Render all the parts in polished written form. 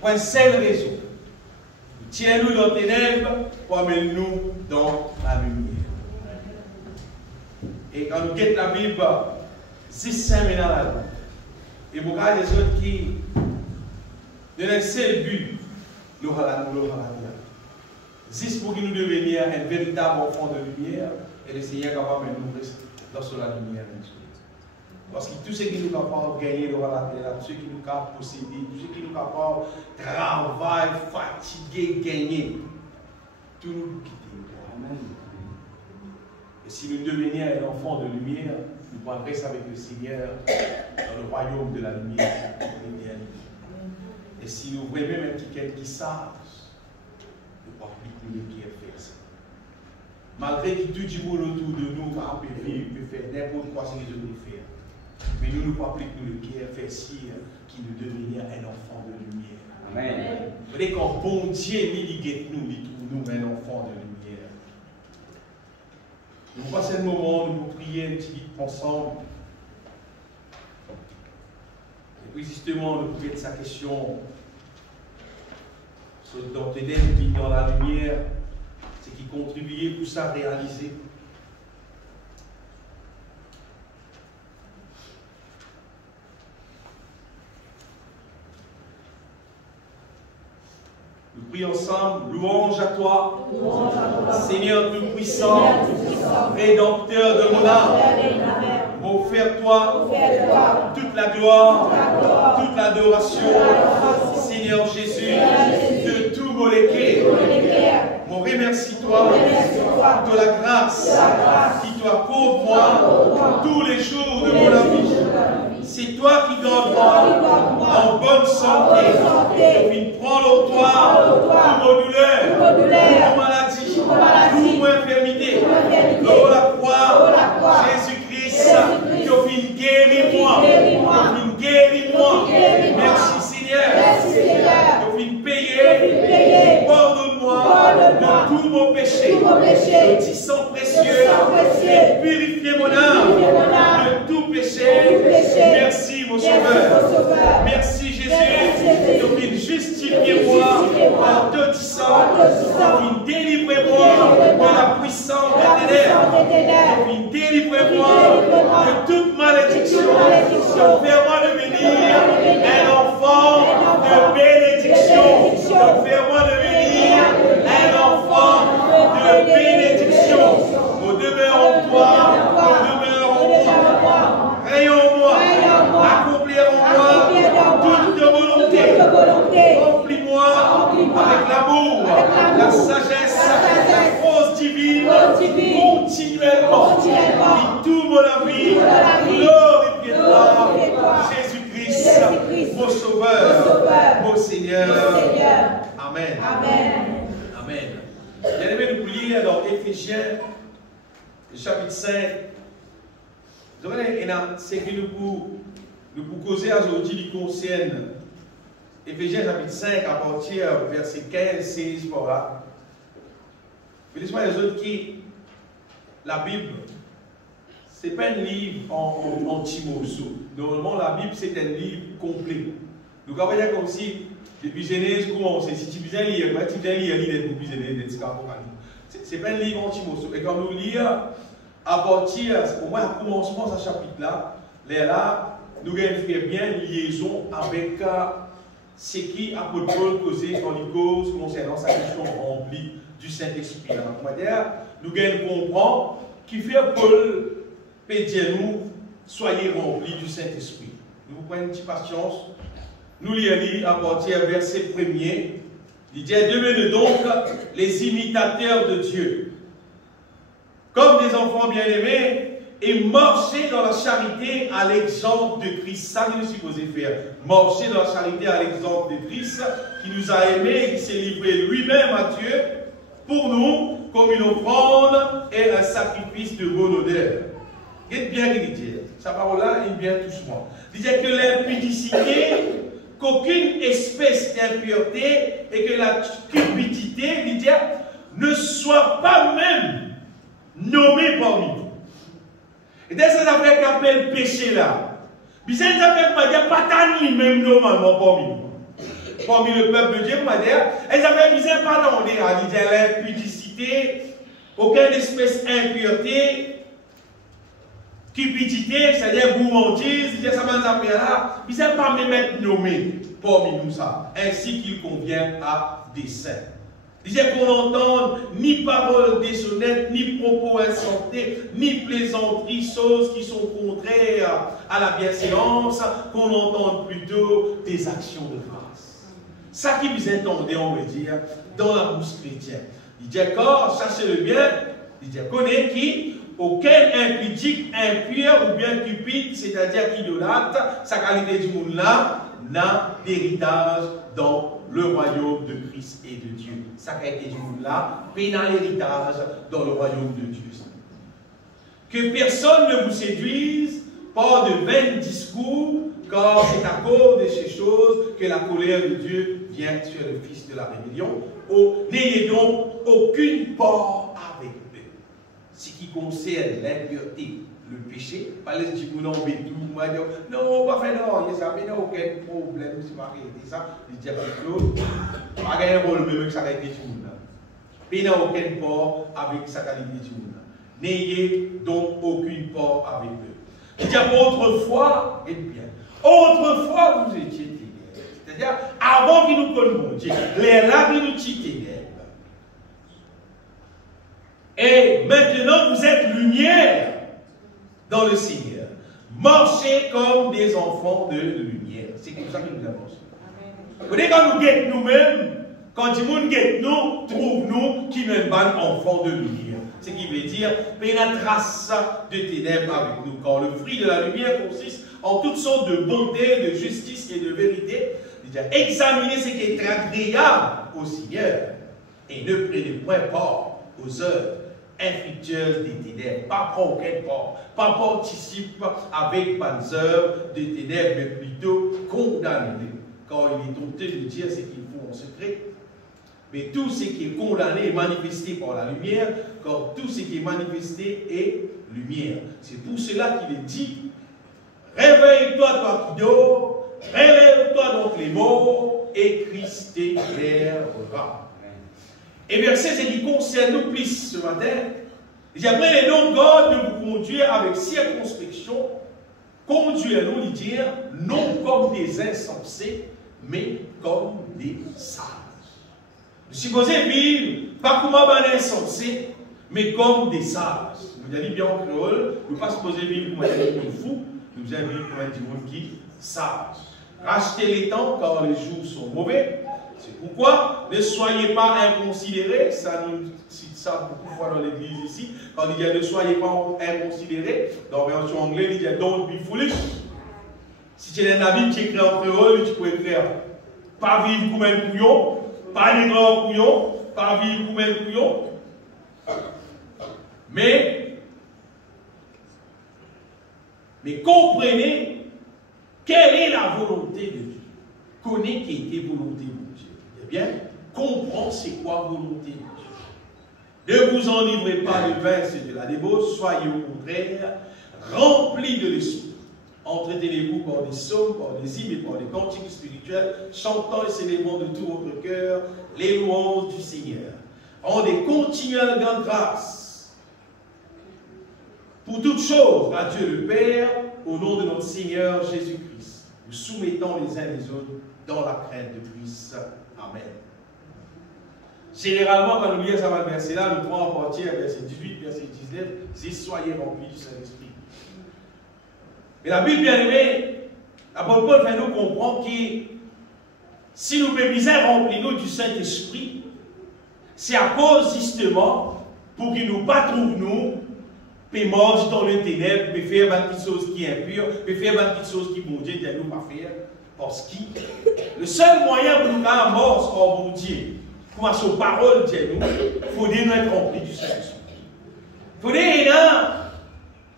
pour une seule raison. Tiens-nous dans les ténèbres pour amener nous dans la lumière. Et quand nous guettons la Bible, 6-5 minutes là, et vous regardez les autres qui, dans un seul but, nous allons juste pour que nous devenions un véritable enfant de lumière, et le Seigneur est capable de nous rester dans la lumière. Parce que tout ce qui nous est capable de gagner dans la terre, tout ce qui nous est capable de posséder, tout ce qui nous est capable de travailler, fatiguer, gagner, tout nous quitte. Amen. Et si nous devenions un enfant de lumière, nous pourrons rester avec le Seigneur dans le royaume de la lumière. Et si nous voyons même un petit qui sage, nous pourrons appliquer le qui est fait ça. Malgré que tout le monde autour de nous peut vivre, peut faire n'importe quoi ce qu'ils veulent faire. Mais nous ne pouvons appliquer le qui est fait si qui nous devenions un enfant de lumière. Amen. Vous voyez quand bon Dieu il guette nous, il trouve nous un enfant de lumière. Nous passons un moment, nous prions un petit peu ensemble. Et puis justement, nous pouvons sa question. Dans tes lèvres, dans la lumière, c'est qui contribuait pour ça réaliser. Nous prions ensemble, louange à toi, Seigneur Tout-Puissant, Rédempteur de mon âme. Offre-toi toute la gloire, toute l'adoration, Seigneur Jésus, de tout mon équerre. Mon remercie-toi de la grâce qui t'accorde moi tous les jours de mon vie. C'est toi qui gardes moi en bonne santé. Et prends toi pour mon douleur, pour mon maladie, pour mon infirmité. Dans la croix, Jésus-Christ, qui a fini guérir-moi. Guéris-moi. Merci Seigneur. Qui a fini payer. Pardonne-moi de tous mon péché. De tes sang précieux. Et purifier mon âme de tout péché. Merci mon Sauveur. Merci Jésus. Qui a fini justifier-moi par tout sang. Qui a fini délivrer-moi de la puissance des ténèbres. Qui a fini délivrer-moi de toute malédiction. Fais-moi devenir un enfant de bénédiction. Fais-moi devenir un enfant de bénédiction. Nous demeurons toi, nous demeurons moi. Rayons moi, accomplir en moi toute volonté. Remplis-moi avec l'amour, la sagesse, la force divine, continuellement. Et tout mon vie, glorifiez-toi, Jésus-Christ, mon Sauveur, mon Seigneur. Amen. Amen. Bien-aimés, nous prions dans Éphésiens, chapitre 5. Vous savez, ce que nous pouvons causer aujourd'hui qui concerne Éphésiens chapitre 5 à partir verset 15, 16 par là. Mais laissez-moi les autres qui, la Bible, ce n'est pas un livre en timoso. Normalement, la Bible, c'est un livre complet. Donc, on va dire comme si, depuis Genèse, comment c'est, si tu viens lire, tu viens lire depuis Genèse, ce n'est pas un livre en timoso. Et quand nous lisons, à partir, au moins, à commencement de ce chapitre-là, nous avons bien une liaison avec ce qui a pour Paul causé quand il cause concernant sa question remplie du Saint-Esprit. Nous allons comprendre qui fait Paul pédiez nous, soyez remplis du Saint-Esprit. Nous prenons une petite patience. Nous lisons à partir du verset 1er. Il dit, devenez donc les imitateurs de Dieu, comme des enfants bien-aimés, et marchez dans la charité à l'exemple de Christ. Ça que nous supposons faire. Marcher dans la charité à l'exemple de Christ, qui nous a aimés, qui s'est livré lui-même à Dieu, pour nous, comme une offrande et un sacrifice de bonne odeur. Qu'est-ce bien qu'il dit? Sa parole-là, il vient doucement. Il dit que l'impudicité, qu'aucune espèce d'impureté et que la cupidité, il dit, ne soit pas même nommée parmi vous. Et dès que ça fait qu'appelle le péché là, puis ça fait pas dire pas même normalement parmi vous. parmi le peuple de Dieu, elles avaient besoin pardonner à l'impudicité, aucune espèce d'impureté, cupidité, c'est-à-dire gourmandise, ça m'a dit là, ils n'ont pas même être nommés parmi nous ça, ainsi qu'il convient à des saints. Disait qu'on n'entende ni paroles déshonnêtes, ni propos insensés, ni plaisanteries, choses qui sont contraires à la bienséance, qu'on entende plutôt des actions de grâce. Ça qui vous entendez, on veut dire, dans la bouche chrétienne. Il dit encore, cherchez-le bien, il dit, connaît qui, auquel impudique, impur ou bien cupide, c'est-à-dire idolâtre, sa qualité du monde là, n'a d'héritage dans le royaume de Christ et de Dieu. Sa qualité du monde là, mais n'a l'héritage dans le royaume de Dieu. Que personne ne vous séduise par de vains discours, car c'est à cause de ces choses que la colère de Dieu vient sur le fils de la rébellion. N'ayez donc aucune part avec eux. Ce qui concerne l'impureté, le péché, pas les dire non, mais tout, non, pas faire non, il n'y a aucun problème, si vous arrêtez ça, il dit plutôt, pas gagner un rôle même que ça qualité du monde. Mais il n'y a aucune part avec sa qualité du monde. N'ayez donc aucune part avec eux. Il dit autrefois, et bien, autrefois vous étiez ténèbres. C'est-à-dire, avant qu'il nous connaisse, les là qui nous tuent ténèbres. Et maintenant vous êtes lumière dans le Seigneur. Marchez comme des enfants de lumière. C'est comme ça que nous avons. Vous voyez, quand nous guettons nous-mêmes, quand du monde guette nous, trouve-nous qui même pas enfants de lumière. Ce qui veut dire, pénétrace de ténèbres avec nous. Car le fruit de la lumière consiste en toutes sortes de bonté, de justice et de vérité. Examinez ce qui est agréable au Seigneur et ne prenez point part aux œuvres infructueuses des ténèbres. Pas prendre aucune part, pas participe avec des œuvres des ténèbres, mais plutôt condamner. Car il est tenté de dire ce qu'il faut en secret. Mais tout ce qui est condamné est manifesté par la lumière, car tout ce qui est manifesté est lumière. C'est pour cela qu'il est dit, réveille-toi, toi qui dors, relève-toi donc les morts, et Christ t'éclairera. Et verset qui concerne nous plus ce matin, il dit, après les noms de God de vous conduire avec circonspection, conduire-nous, il dit, non comme des insensés, mais comme des sages. Nous supposons vivre, pas comme un insensé, mais comme des sages. Nous allons bien en créole, nous ne pas supposons vivre comme un fou, nous allons vivre comme un monde qui sage. Rachetez les temps car les jours sont mauvais. C'est pourquoi ne soyez pas inconsidérés. Ça nous cite ça beaucoup de fois dans l'église ici. Quand il dit ne soyez pas inconsidérés, dans la version anglaise, il dit don't be foolish. Si tu es dans la Bible, tu écris en créole, tu peux écrire pas vivre comme un couillon, pas les grands couillons, pas vivre comme un couillon. Mais comprenez quelle est la volonté de Dieu. Connais qui était volonté de Dieu. Eh bien, comprends c'est quoi volonté de Dieu. Ne vous enivrez pas de vin, c'est de la débauche, soyez au contraire remplis de l'esprit. Entretenez-vous par des psaumes, par des hymnes et par des cantiques spirituels, chantant et célébrant de tout votre cœur les louanges du Seigneur. Rendez continuellement grâce pour toutes choses à Dieu le Père, au nom de notre Seigneur Jésus-Christ, nous soumettons les uns les autres dans la crainte de Christ. Amen. Généralement, quand nous lisons ce verset-là, nous prenons en partir verset 18, verset 19, c'est soyez remplis du Saint-Esprit. Mais la Bible bien-aimée, l'apôtre Paul fait nous comprendre que si nous pouvons remplir nous du Saint-Esprit, c'est à cause justement pour qu'il nous pas trouve nous, puis manger dans les ténèbres, puis faire des petites choses qui sont impures, puis faire des petites choses qui bon Dieu ne nous pas faire. Parce que le seul moyen pour nous faire mort en bon Dieu, pour sa parole de Dieu, il faut nous être remplis du Saint-Esprit. Il faut dire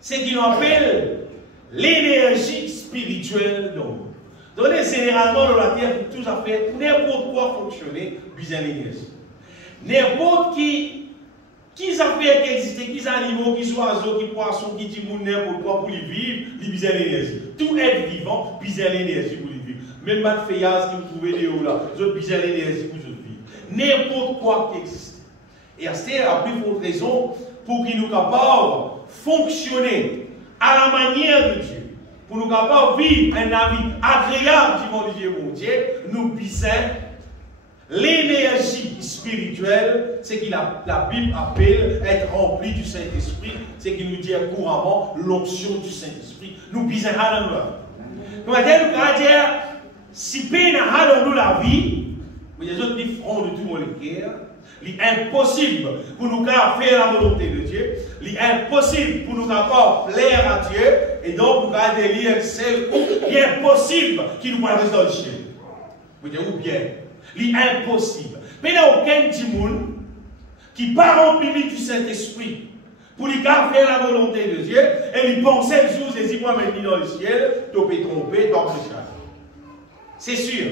ce qu'il appelle l'énergie spirituelle dans nous. Donc, généralement, dans la terre, tout à fait, n'importe quoi fonctionner, besoin d'énergie. N'importe qui affaires qui existent, qui animaux, qui oiseaux, qui poissons, qui dit n'importe quoi pour les vivre, ils besoin d'énergie. Tout être vivant, besoin d'énergie pour les vivre. même pas de feuillage qui vous trouvez des hauts là, vous avez besoin d'énergie pour votre vie. N'importe quoi qui existe. Et à cette a plus forte raison pour qu'il nous capable de fonctionner à la manière de Dieu. Pour nous capables de vivre un avis agréable devant Dieu, mon Dieu, nous besoin l'énergie spirituelle, c'est que la Bible appelle être rempli du Saint-Esprit, c'est qu'il nous dit couramment l'onction du Saint-Esprit. Nous besoin à l'heure. Nous allons dire, si peine a dans nous la vie, les autres front de tout mon cœur, il est impossible pour nous faire la volonté de Dieu, il est impossible pour nous faire plaire à Dieu, et donc nous allons délire celle qui est impossible qui nous parle dans le ciel. Vous dites, ou bien, il est impossible. Mais il n'y a aucun monde qui pas rempli du Saint-Esprit pour lui faire la volonté de Dieu, et il pensait le jour, et moi même dans le ciel, tu peux tromper, donc c'est sûr.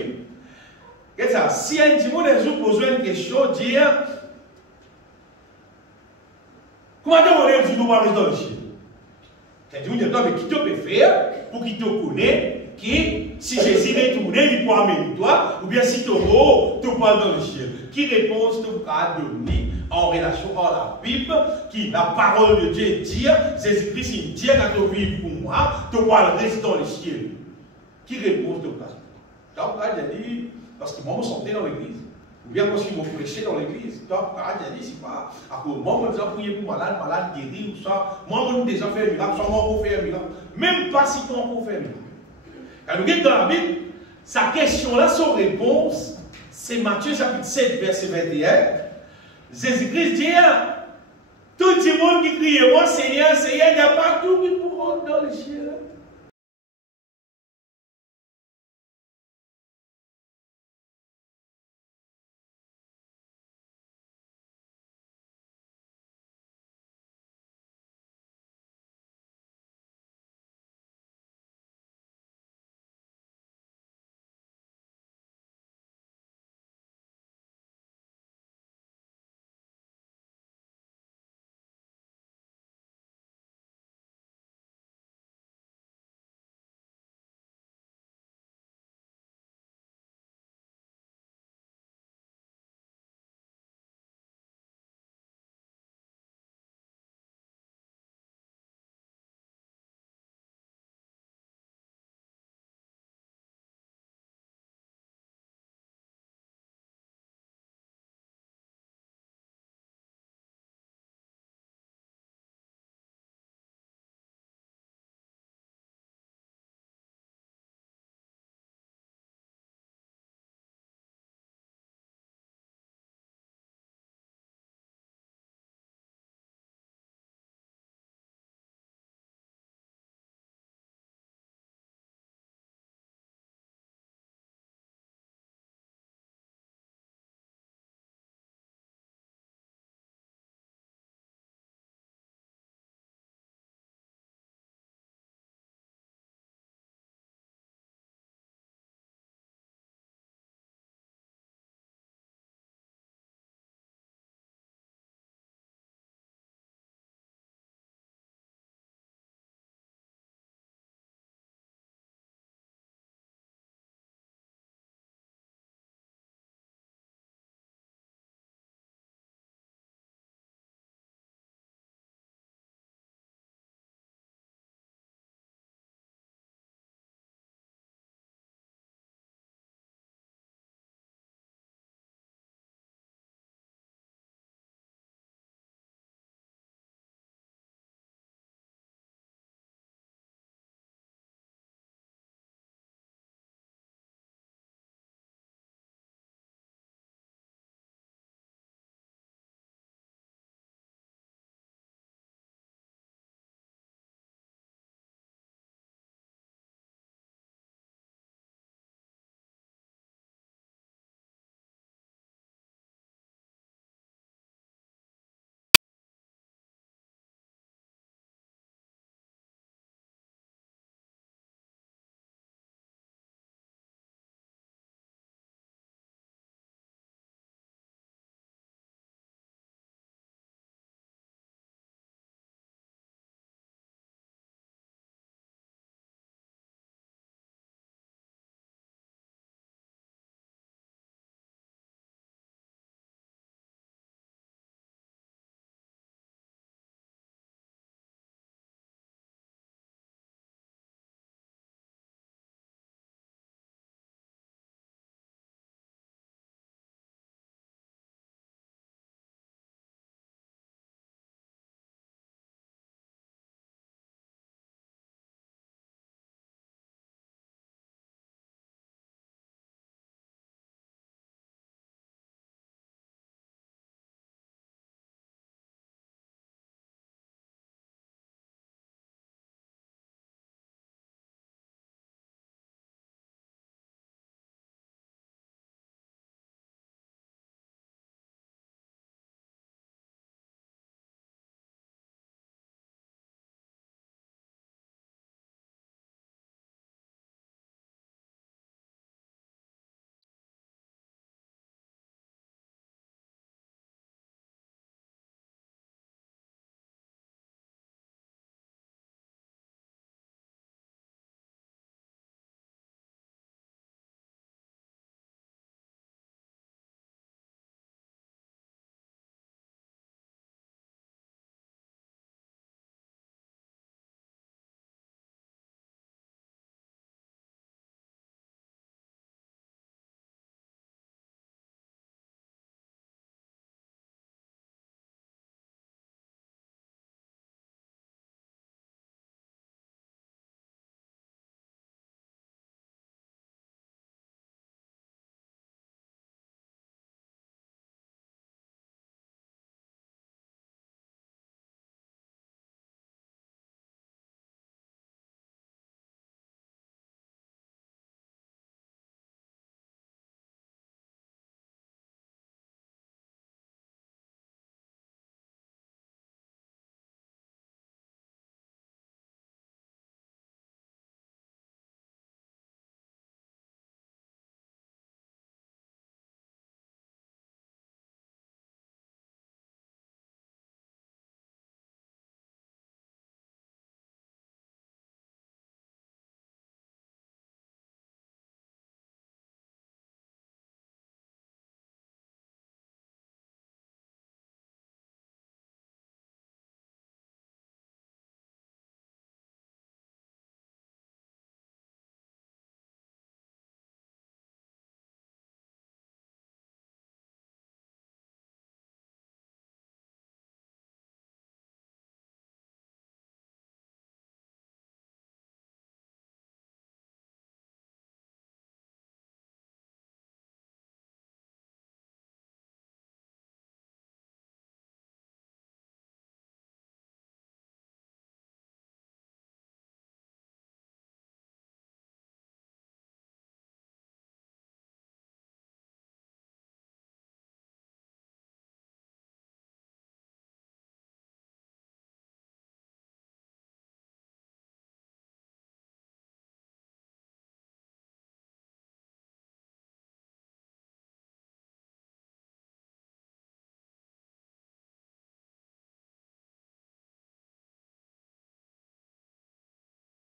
Et ça, si un petit monde un jour pose une question, dire comment on est dit nous parler dans le ciel? C'est-à-dire, mais qui te peut faire pour qu'il te connaisse que si Jésus est tourné, il peut amener toi, ou bien si tu parles dans le ciel. Qui réponse tu peux donner en relation à la Bible, qui la parole de Dieu dit, Jésus-Christ il dit quand tu vis pour moi, tu vas rester dans le ciel. Qui réponse tu peux? Donc, il dit, parce que moi, je me sentais dans l'église. Ou bien parce qu'ils m'ont prêché dans l'église. Donc, il dit, c'est pas. À cause moi, je me prié pour malade, guéri, ou ça. Moi, je déjà fait un miracle, soit moi, pour faire un miracle. Même pas si toi, pour faire un miracle. Quand nous regardons dans la Bible, sa question-là, son réponse, c'est Matthieu chapitre 7, verset 21. Jésus-Christ dit, tout le monde qui crie, moi, Seigneur, Seigneur, il n'y a pas tout qui pourra dans le ciel.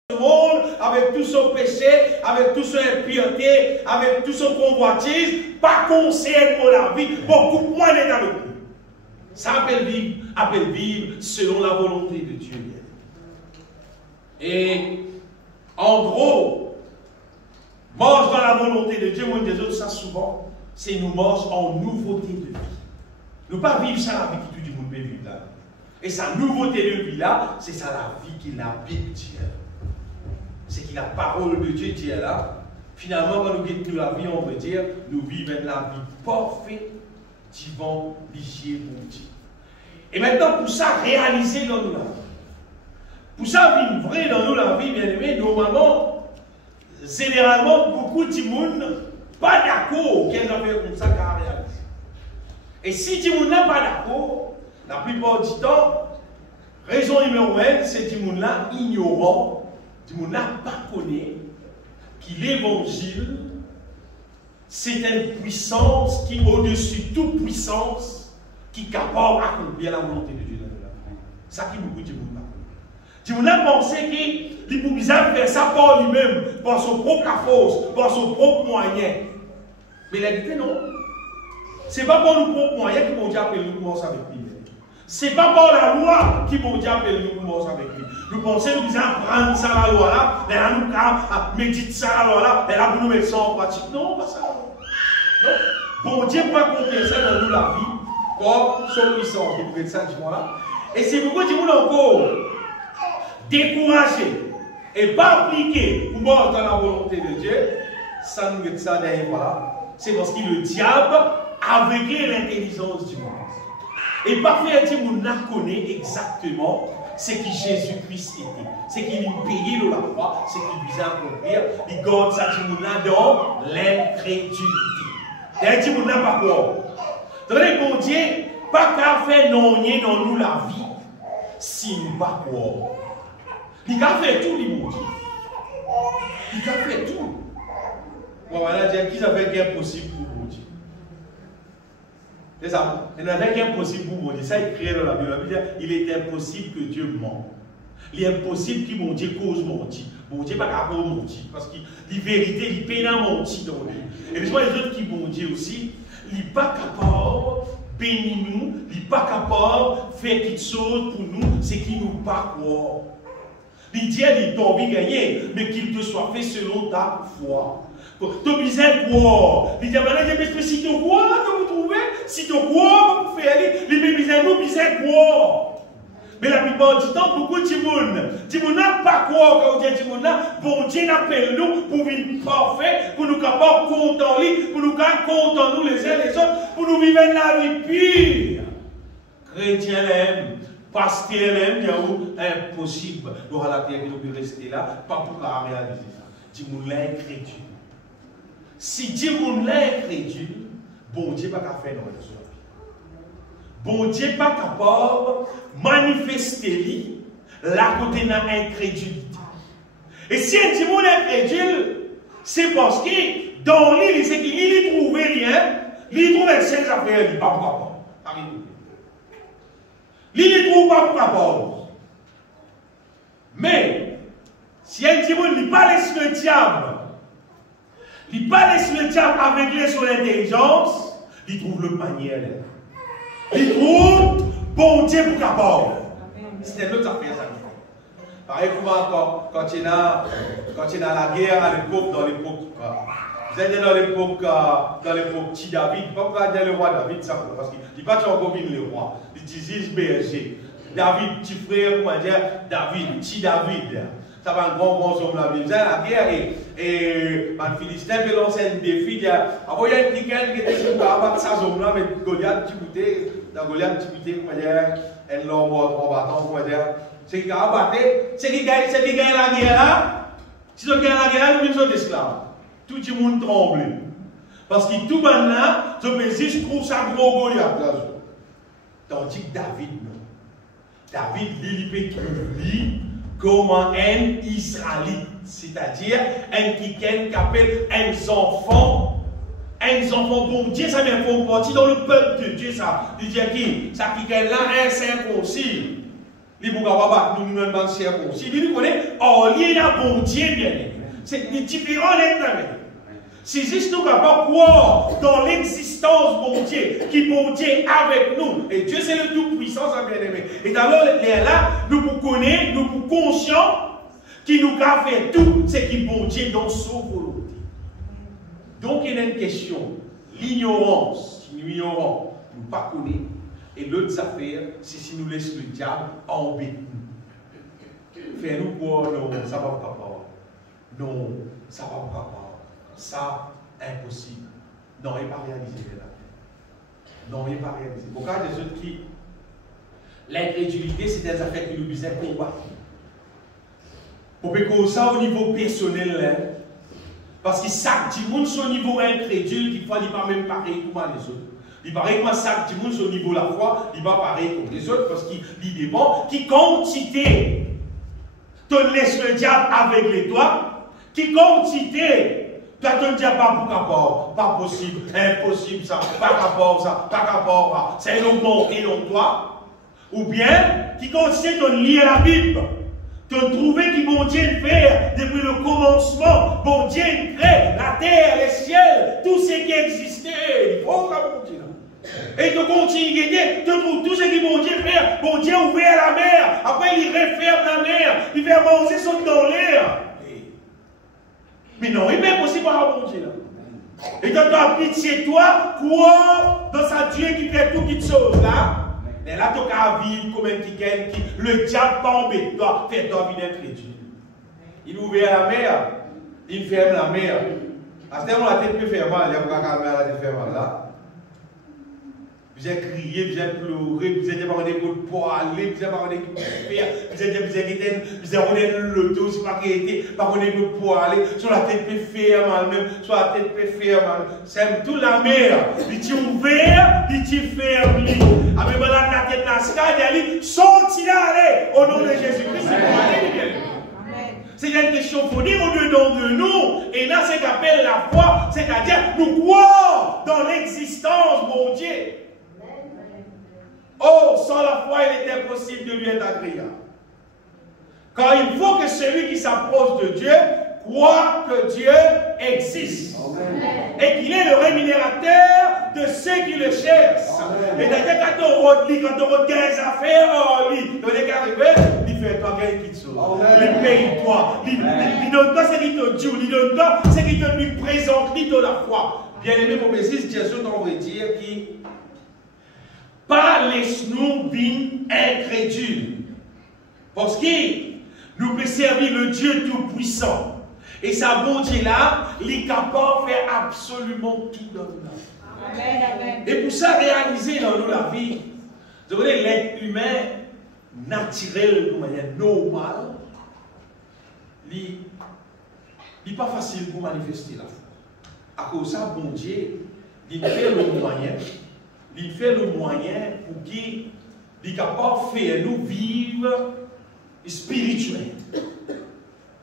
ce monde, avec tout son péché, avec toute son impureté, avec tout son convoitise, pas conseil pour la vie, beaucoup moins d'être avec nous. Ça appelle vivre selon la volonté de Dieu. Et en gros, marche dans la volonté de Dieu, moi des autres, ça souvent, c'est nous marche en nouveauté de vie. Nous pas vivre ça la vie qui tout le monde peut vivre là. Et sa nouveauté de vie là, c'est ça la vie qui la Bible dit. C'est que la parole de Dieu dit là. Finalement, quand nous quittons la vie, on veut dire, nous vivons la vie parfaite, divin, ligier pour Dieu. Et maintenant, pour ça, réaliser dans nous la vie. Pour ça, vivre vrai dans nous la vie, bien aimé, normalement, généralement, beaucoup de monde pas d'accord qu'elles ont fait comme ça qu'à réaliser. Et si du monde n'est pas d'accord, la plupart du temps, raison numéro 1, c'est du monde là ignorant, du monde là pas connaît que l'évangile, c'est une puissance qui, au-dessus de toute puissance, qui est capable d'accomplir la volonté de Dieu dans la vie. Ça qui beaucoup de monde. Du monde là pensé qu'il pouvait faire ça par lui-même, par son propre force, par son propre moyen. Mais la vérité, non. Ce n'est pas par nos propres moyens qui vont dire que nous commençons avec lui. Ce n'est pas par la loi qui vont dire que nous commençons avec lui. Nous pensons que nous disons prendre ça la loi là, mais là nous méditer ça la loi là, mais là pour nous mettre ça en pratique. Non, pas ça. Non. Bon Dieu peut accomplir ça dans nous la vie, comme son puissance qui peut être ça du monde là. Et c'est pourquoi du monde encore découragé et pas appliqué pour mort dans la volonté de Dieu, ça nous met ça derrière voilà. C'est parce que le diable a aveuglé l'intelligence du monde. Et parfois, il monde connaît exactement ce que Jésus-Christ était. Ce qu'il a payé de la croix, ce qu'il visait à accomplir. Il garde ça dans l'incrédulité. Et il monde pas quoi. Donc, bon Dieu, pas qu'à faire non dans nous la vie, si nous pas quoi. Il a fait tout, les bon Dieu. Il a fait tout. Bon, voilà, dire qui avait qu'un possible pour bon Dieu. C'est ça. Il n'avait qu'un possible pour bon Dieu. Ça, il crée dans la Bible. La Bible dit il est impossible que Dieu mente. Il est impossible que mon Dieu cause mentir. Bon Dieu n'est pas capable de mentir. Parce que la vérité, il peine à mentir dans lui. Et les autres qui bon Dieu aussi, il n'est pas capable de bénir nous, il n'est pas capable de faire quelque chose pour nous, c'est qu'il nous pas croire. Il dit, il t'a envie de gagner, mais qu'il te soit fait selon ta foi. Tu as besoin de croire. Il dit, si tu crois, tu vous trouvez. Si tu crois, vous faites. Il dit, besoin de croire. Mais la plupart du temps, beaucoup de gens n'a pas croire quand on dit bon Dieu appelle nous pour vivre parfait, pour nous capables de compter en lui, pour nous compter en nous les uns les autres, pour nous vivre la vie pure. Chrétien l'aime. Parce qu'elle aime, il y a impossible. Nous allons la terre qui nous rester là, pas pour réaliser ça. Dis-moi l'incrédule. Si dis-moi l'incrédule, bon Dieu n'est pas capable de faire dans la vie. Bon Dieu n'est pas capable de manifester la côté de l'incrédulité. Et si un dis-moi l'incrédule, c'est parce que dans l'île, c'est qu'il n'y trouve rien, il trouve 5 affaires, il n'y a pas pour il ne trouve pas pour rapport. Mais, si un démon ne pas laisse le diable, il ne pas laisse le diable aveugler son intelligence, il trouve le manière. Il trouve bon Dieu pour rapport. C'est une autre affaire, ça. Par exemple, quand il y a la guerre à l'époque, dans l'époque. Vous êtes dans l'époque petit David, pas regarder le roi David, ça, parce qu'il n'est pas encore venu le roi. Il dit berger. David, petit frère, comment dire, David, petit David. Ça va un grand homme la Bible. Vous avez la guerre et les Philistins peut lancer un défi. Il y a un quelqu'un qui était sur le combat, ça homme là, mais Goliath, Goliath, comment dire, un homme combattant, comment dire. C'est qui a battu, c'est qui gagne la guerre là. Si on gagne la guerre là, nous sommes esclaves. Tout le monde tremble. Parce que tout le monde là, je trouve ça gros Goliath. Tandis que David, non. David, il peut trouver comme un Israélite. C'est-à-dire, un qui appelle un enfant. Un enfant, bon Dieu, ça vient faire partie dans le peuple de Dieu. Ça. Il dit qui? Ça qui est là, un circoncis. Il ne peut pas battre nous, nous ne pas cher bon. Si nous connaissons, oh, il y a bon Dieu bien aimé. C'est différent d'être. Si juste nous capables de croire dans l'existence bon Dieu, qui bon Dieu avec nous, et Dieu c'est le Tout-Puissant, ça bien aimé. Et alors là, nous pour connaître, nous pour conscients, qui nous a fait tout, c'est qui bon Dieu dans son volonté. Donc il y a une question, l'ignorance, si nous ignorons, nous ne pas connaître, et l'autre affaire, c'est si nous laissons le diable embêter nous. Fais-nous quoi, non, ça ne va pas. Non, ça ne va pas. Ça, impossible. Non, il n'est pas réalisé là. Non, il n'est pas réalisé. Pour cas des autres qui, l'incrédulité, c'est des affaires qui nous disent combattre. Pour que ça au niveau personnel, là, parce que ça, du monde sur le niveau incrédule, qui fois, il n'est pas même pareil comme les autres. Il paraît que ça, du monde sur le niveau de la foi, il n'est pas pareil comme les autres, parce qu'il dépend. Qui quantité te laisse le diable avec les doigts, qui quantité tu as dit pas pour rapport, pas possible, impossible ça, pas rapport ça, pas rapport ça, c'est un bon et non toi. Ou bien, qui consiste à lire la Bible, de trouver qui bon Dieu fait depuis le commencement, bon Dieu crée la terre, les ciels, tout ce qui existait. Il faut bon Dieu. Et de continuer, de trouver tout ce qui bon Dieu fait, bon Dieu ouvert la mer, après il referme la mer, il fait manger son dans l'air. Mais non, il n'est possible par bon Dieu là. Et quand tu as pitié toi, quoi dans sa Dieu qui fait toutes les choses là. Mais là, tu as vivre comme un petit qui le diable tombe et toi, fait toi venir incrédule. Il ouvre la mer, il ferme la mer. À ce moment, la tête peut faire mal, il y a pas qu'à la tête faire mal là. Vous avez crié, vous avez pleuré, vous avez demandé pour aller, vous avez demandé pour faire, vous avez le dos, c'est pas qu'il était, pas qu'on est pour aller, sur la tête peut faire mal même, sur la tête peut faire mal. C'est tout la mer, il t'y ouvert, il t'y ferme. Avec la tête la sky, il dit, sorti là, allez, au nom de Jésus-Christ. C'est une question, il faut dire au-dedans de nous, et là c'est qu'appelle la foi, c'est-à-dire nous croire dans l'existence, mon Dieu. Oh, sans la foi, il est impossible de lui être agréable. Car il faut que celui qui s'approche de Dieu croit que Dieu existe. Amen. Et qu'il est le rémunérateur de ceux qui le cherchent. Amen. Et d'ailleurs, quand on regarde les affaires, on est arrivé, il fait toi quelque chose. Il paye toi. Il donne toi ce qu'il te dit, il donne toi ce qu'il te lui présente, il te la foi. Bien aimé, mon Messie, Jésus, on veut dire qui. Pas laisse-nous vivre incrédules. Parce que nous pouvons servir le Dieu Tout-Puissant. Et sa bonté là, il est capable de faire absolument tout dans nous. Amen, amen. Et pour ça, réaliser dans nous la vie, vous voyez, l'être humain naturel, de manière normale, il n'est pas facile pour manifester la foi. À cause de ça, bon Dieu, il fait le moyen. Il fait le moyen pour qu'il soit capable de faire nous vivre spirituel.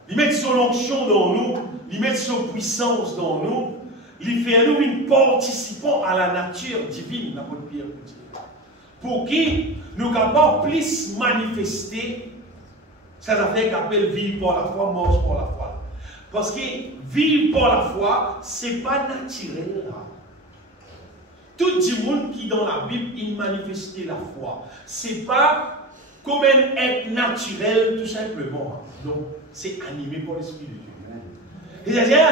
Il met son onction dans nous, il met son puissance dans nous, il fait nous une participant à la nature divine, la bonne pierre pour qu'il nous capable plus manifester cette affaire qu'appelle vivre par la foi, mort par la foi. Parce que vivre par la foi, ce n'est pas naturel. Tout le monde qui dans la Bible, il manifestait la foi. Ce n'est pas comme un être naturel, tout simplement. Non, c'est animé par l'Esprit de Dieu. C'est-à-dire,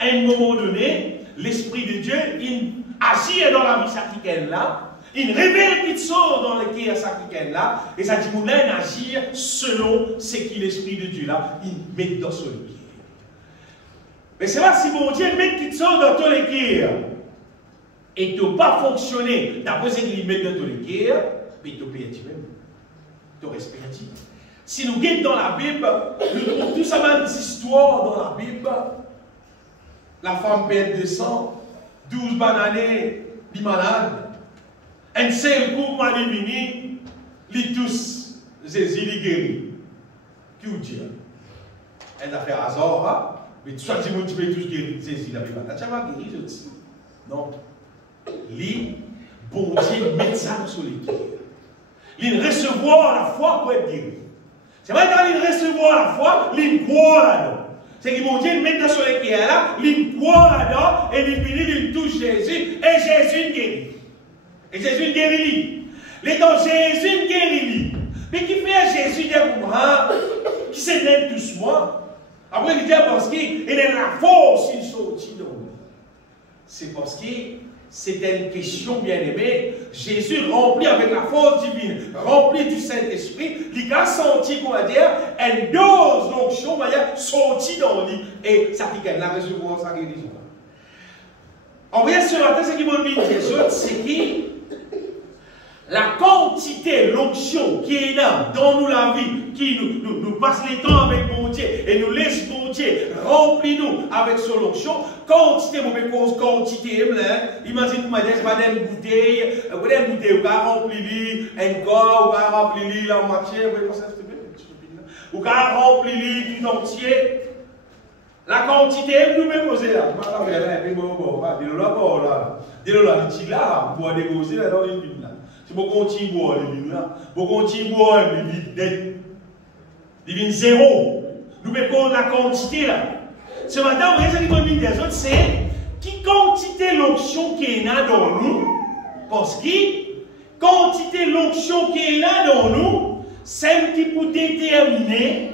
à un moment donné, l'Esprit de Dieu, il agit dans la vie sacrée là, il révèle quelque chose dans le cœur sacré là, et ça dit, il agit selon ce que l'Esprit de Dieu là, il met dans son cœur. Mais c'est pas si mon Dieu met quelque chose dans ton cœur. Et tu ne pas fonctionner d'après ce qu'il met dans ton cœur, mais tu peux être même. Tu respectes. Si nous guettons dans la Bible, nous trouvons tout ça même d'histoire dans la Bible. La femme perd 200, 12 bananes, les malades. Un seul coup, moi, les vini, les tous, Jésus, les guéris. Qui vous dit? Elle a fait hasard, mais soit tu peux tous guérir, Jésus, la Bible. Tu vas guérir aussi. Non. Lui, bon Dieu, met ça sur les cœurs. Il recevoir la foi pour être guéri. C'est vrai quand il recevoir la foi, il croit là-dedans. C'est que mon Dieu met dans son équipe là, il croit là-dedans, et il finit, il touche Jésus, et Jésus guérit. Et Jésus guérit. Les temps Jésus guérit. Mais qui fait Jésus des mouvements, qui s'éteint doucement. Après, il dit parce qu'il a la force, il sortit de nous. C'est parce que c'était une question bien aimée. Jésus rempli avec la force divine, rempli du Saint-Esprit, il a senti, on va dire, une dose d'onction, on va dire, sortie dans lui. Et ça qui gagne la recevoir sa guérison. En vrai, ce matin, ce qui m'a dit, c'est que la quantité, l'onction qui est là dans nous la vie, qui nous passe les temps avec mon Dieu et nous laisse mon Dieu remplir nous avec son onction, quantité, mon cause, quantité, imagine comment dire, c'est pas une bouteille, vous remplir un corps, vous remplir la moitié, vous remplir tout entier. La quantité, nous même posé là, si vous continuez à boire les vignes là, vous continuez à boire les vignes zéro. Nous mettons la quantité là. Ce matin, vous voyez ce qui des autres, c'est qui quantité l'onction qui est là dans nous. Parce que quantité l'onction qui est là dans nous, c'est qui peut déterminer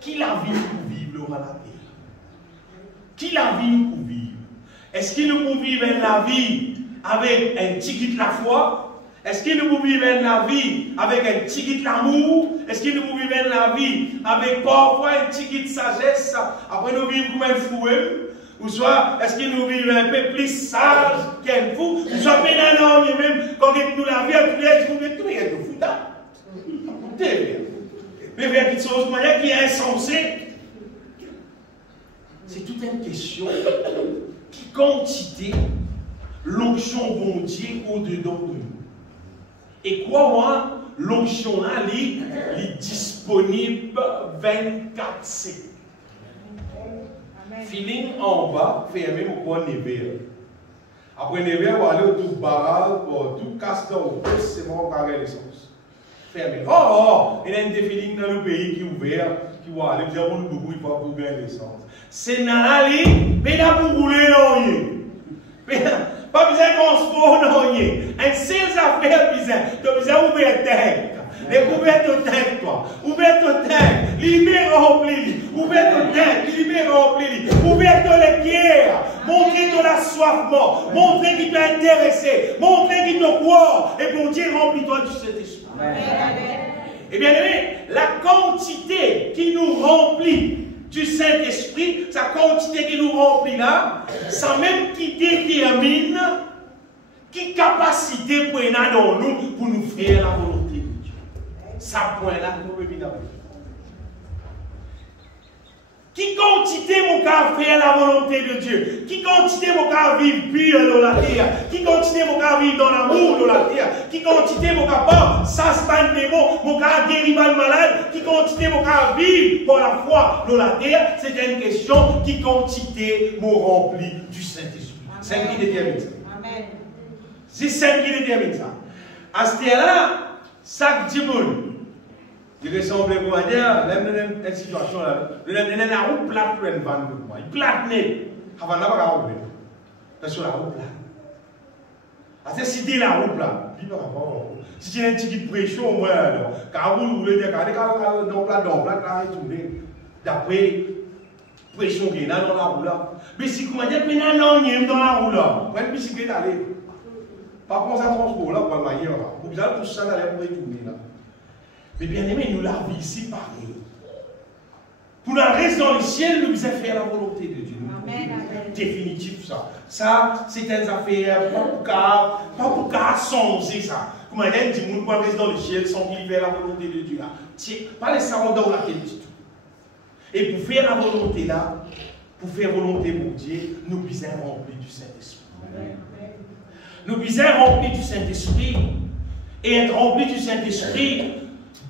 qui la vie pour vivre dans la terre. Qui la vie nous pour vivre. Est-ce qu'il nous pour vivre la vie avec un ticket de la foi? Est-ce qu'il nous peut vivre la vie avec un ticket de l'amour? Est-ce qu'il nous peut vivre la vie avec parfois un ticket de sagesse? Après nous vivre comme un fou? Ou soit, est-ce qu'il nous vivre un peu plus sage qu'un fou? Ou soit, pénal, même quand nous la vie, tout est fou. Mais faire quelque chose qui est insensé. C'est toute une question qui quantité l'onction bon Dieu au-dedans de nous. Et quoi, moi, l'onction là, elle est disponible 24/7. Feeling en bas, fermé mon point Nevers. Après Nevers, on va aller au tout barrage, pour tout casse dans le poste, c'est bon, on va l'essence. Fermé. Oh, il y a un feeling dans le pays qui est ouvert, qui va aller, dire, on beaucoup, il faut pour gagner l'essence. C'est dans la mais là, pour rouler, non, pas besoin de transport, non. Un seul affaire, tu as besoin d'ouvrir le tank. Ouvrir ton tank, toi. Ouvrir ton tank. Libère rempli. Ouvrir ton tank. Libère rempli. Ouvrir ton équière. Montrer ton assoiffement. Montrer qui t'a intéressé. Montrer qui te croit. Et pour Dieu, remplis-toi du Saint-Esprit. Et bien aimé, la quantité qui nous remplit du Saint-Esprit, sa quantité qui nous remplit là, ça même qui détermine qui capacité pour nous pour nous faire la volonté de Dieu. Ça point là nous revenons. Qui quantité mon cas faire la volonté de Dieu? Qui quantité mon cas vivre pur dans la terre? Qui quantité mon cas vivre dans l'amour dans la terre? Qui quantité mon cas pas ça se passe démon, mon cas guérir mal malade? Qui quantité mon cas vivre pour la foi dans la terre? C'est une question qui quantité mon rempli du Saint-Esprit. C'est ce qui détermine ça. Amen. C'est ce qui détermine ça. À ce là, chaque dimanche. Il ressemble à dire, même dans une situation là, il a la route plate pour une vanne pour moi. Il plate né. Avant n'a pas rouler. Parce que la route plate. C'est si tu la route là, il va avoir. Si tu as un petit pression, moi, car vous voulez dire, quand on plate, là, il tourne. D'après pression qui est dans la roue là. Mais si comment dire, mais non, il est dans la roue là. Prends une bicyclette aller. Par contre, ça transport là, pour le manière là. Vous allez tout ça d'aller pour retourner là. Mais bien aimé, nous la vie ici pareil. Pour la reste dans le ciel, nous devons faire la volonté de Dieu. Amen. Définitif ça. Ça, c'est une affaire, pas pour qu'à songer ça. Comme elle dit, nous ne rester dans le ciel sans qu'il fasse la volonté de Dieu. Pas les savants dans la tête du tout. Et pour faire la volonté là, pour faire volonté pour Dieu, nous devons remplir du Saint-Esprit. Nous devons remplir du Saint-Esprit. Et être rempli du Saint-Esprit,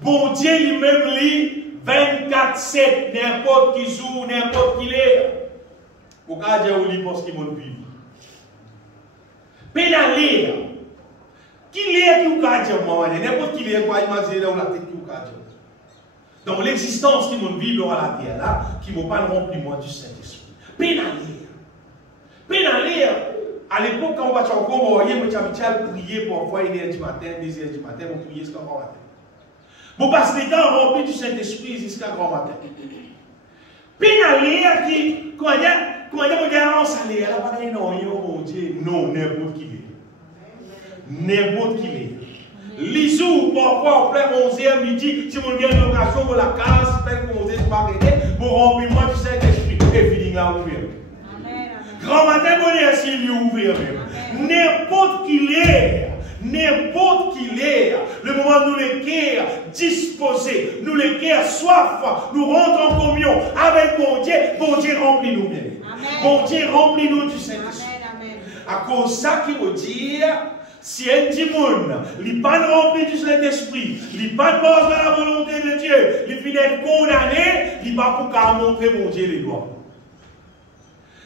bon Dieu lui-même lit 24/7, n'importe qui joue, n'importe qui l'est. Pourquoi Dieu lit parce qu'il veut vivre? Pénaler. Qui l'est qui vous a dit, n'importe qui l'est, quoi imaginer dans la tête qui vous a dit. dans l'existence qui m'ont vécu à la terre, là, qui m'ont pas rempli moi du Saint-Esprit. Pénalir. Pénalir. À l'époque, quand on va encore mourir, moi, j'avais prié parfois 1h du matin, 2h du matin, on priait jusqu'à grand matin. Bon, parce que les temps remplis du Saint-Esprit jusqu'à grand matin. Pénalir qui, comment dire, on regarde en salaire, là, pas non, mon Dieu, non, n'importe qui est. N'importe qui est. Lisou, parfois, en plein 11h midi, si vous avez une occasion pour la case, faites qu'on vous ait pas arrêté, pour remplir du Saint-Esprit, et finir là ouvert. Grand matin, mon Dieu, s'il est ouvert même. N'importe qui est. N'importe qui est, le moment où nous les cœurs disposés, nous les cœurs soif, nous rentrons en communion avec mon Dieu remplit-nous bien. Mon Dieu remplit-nous du Saint-Esprit. À cause de ça qui veut dire, si un démon, il n'est pas rempli du Saint-Esprit, il n'est pas dans la volonté de Dieu, il finit condamné, il va pour montrer mon Dieu les doigts.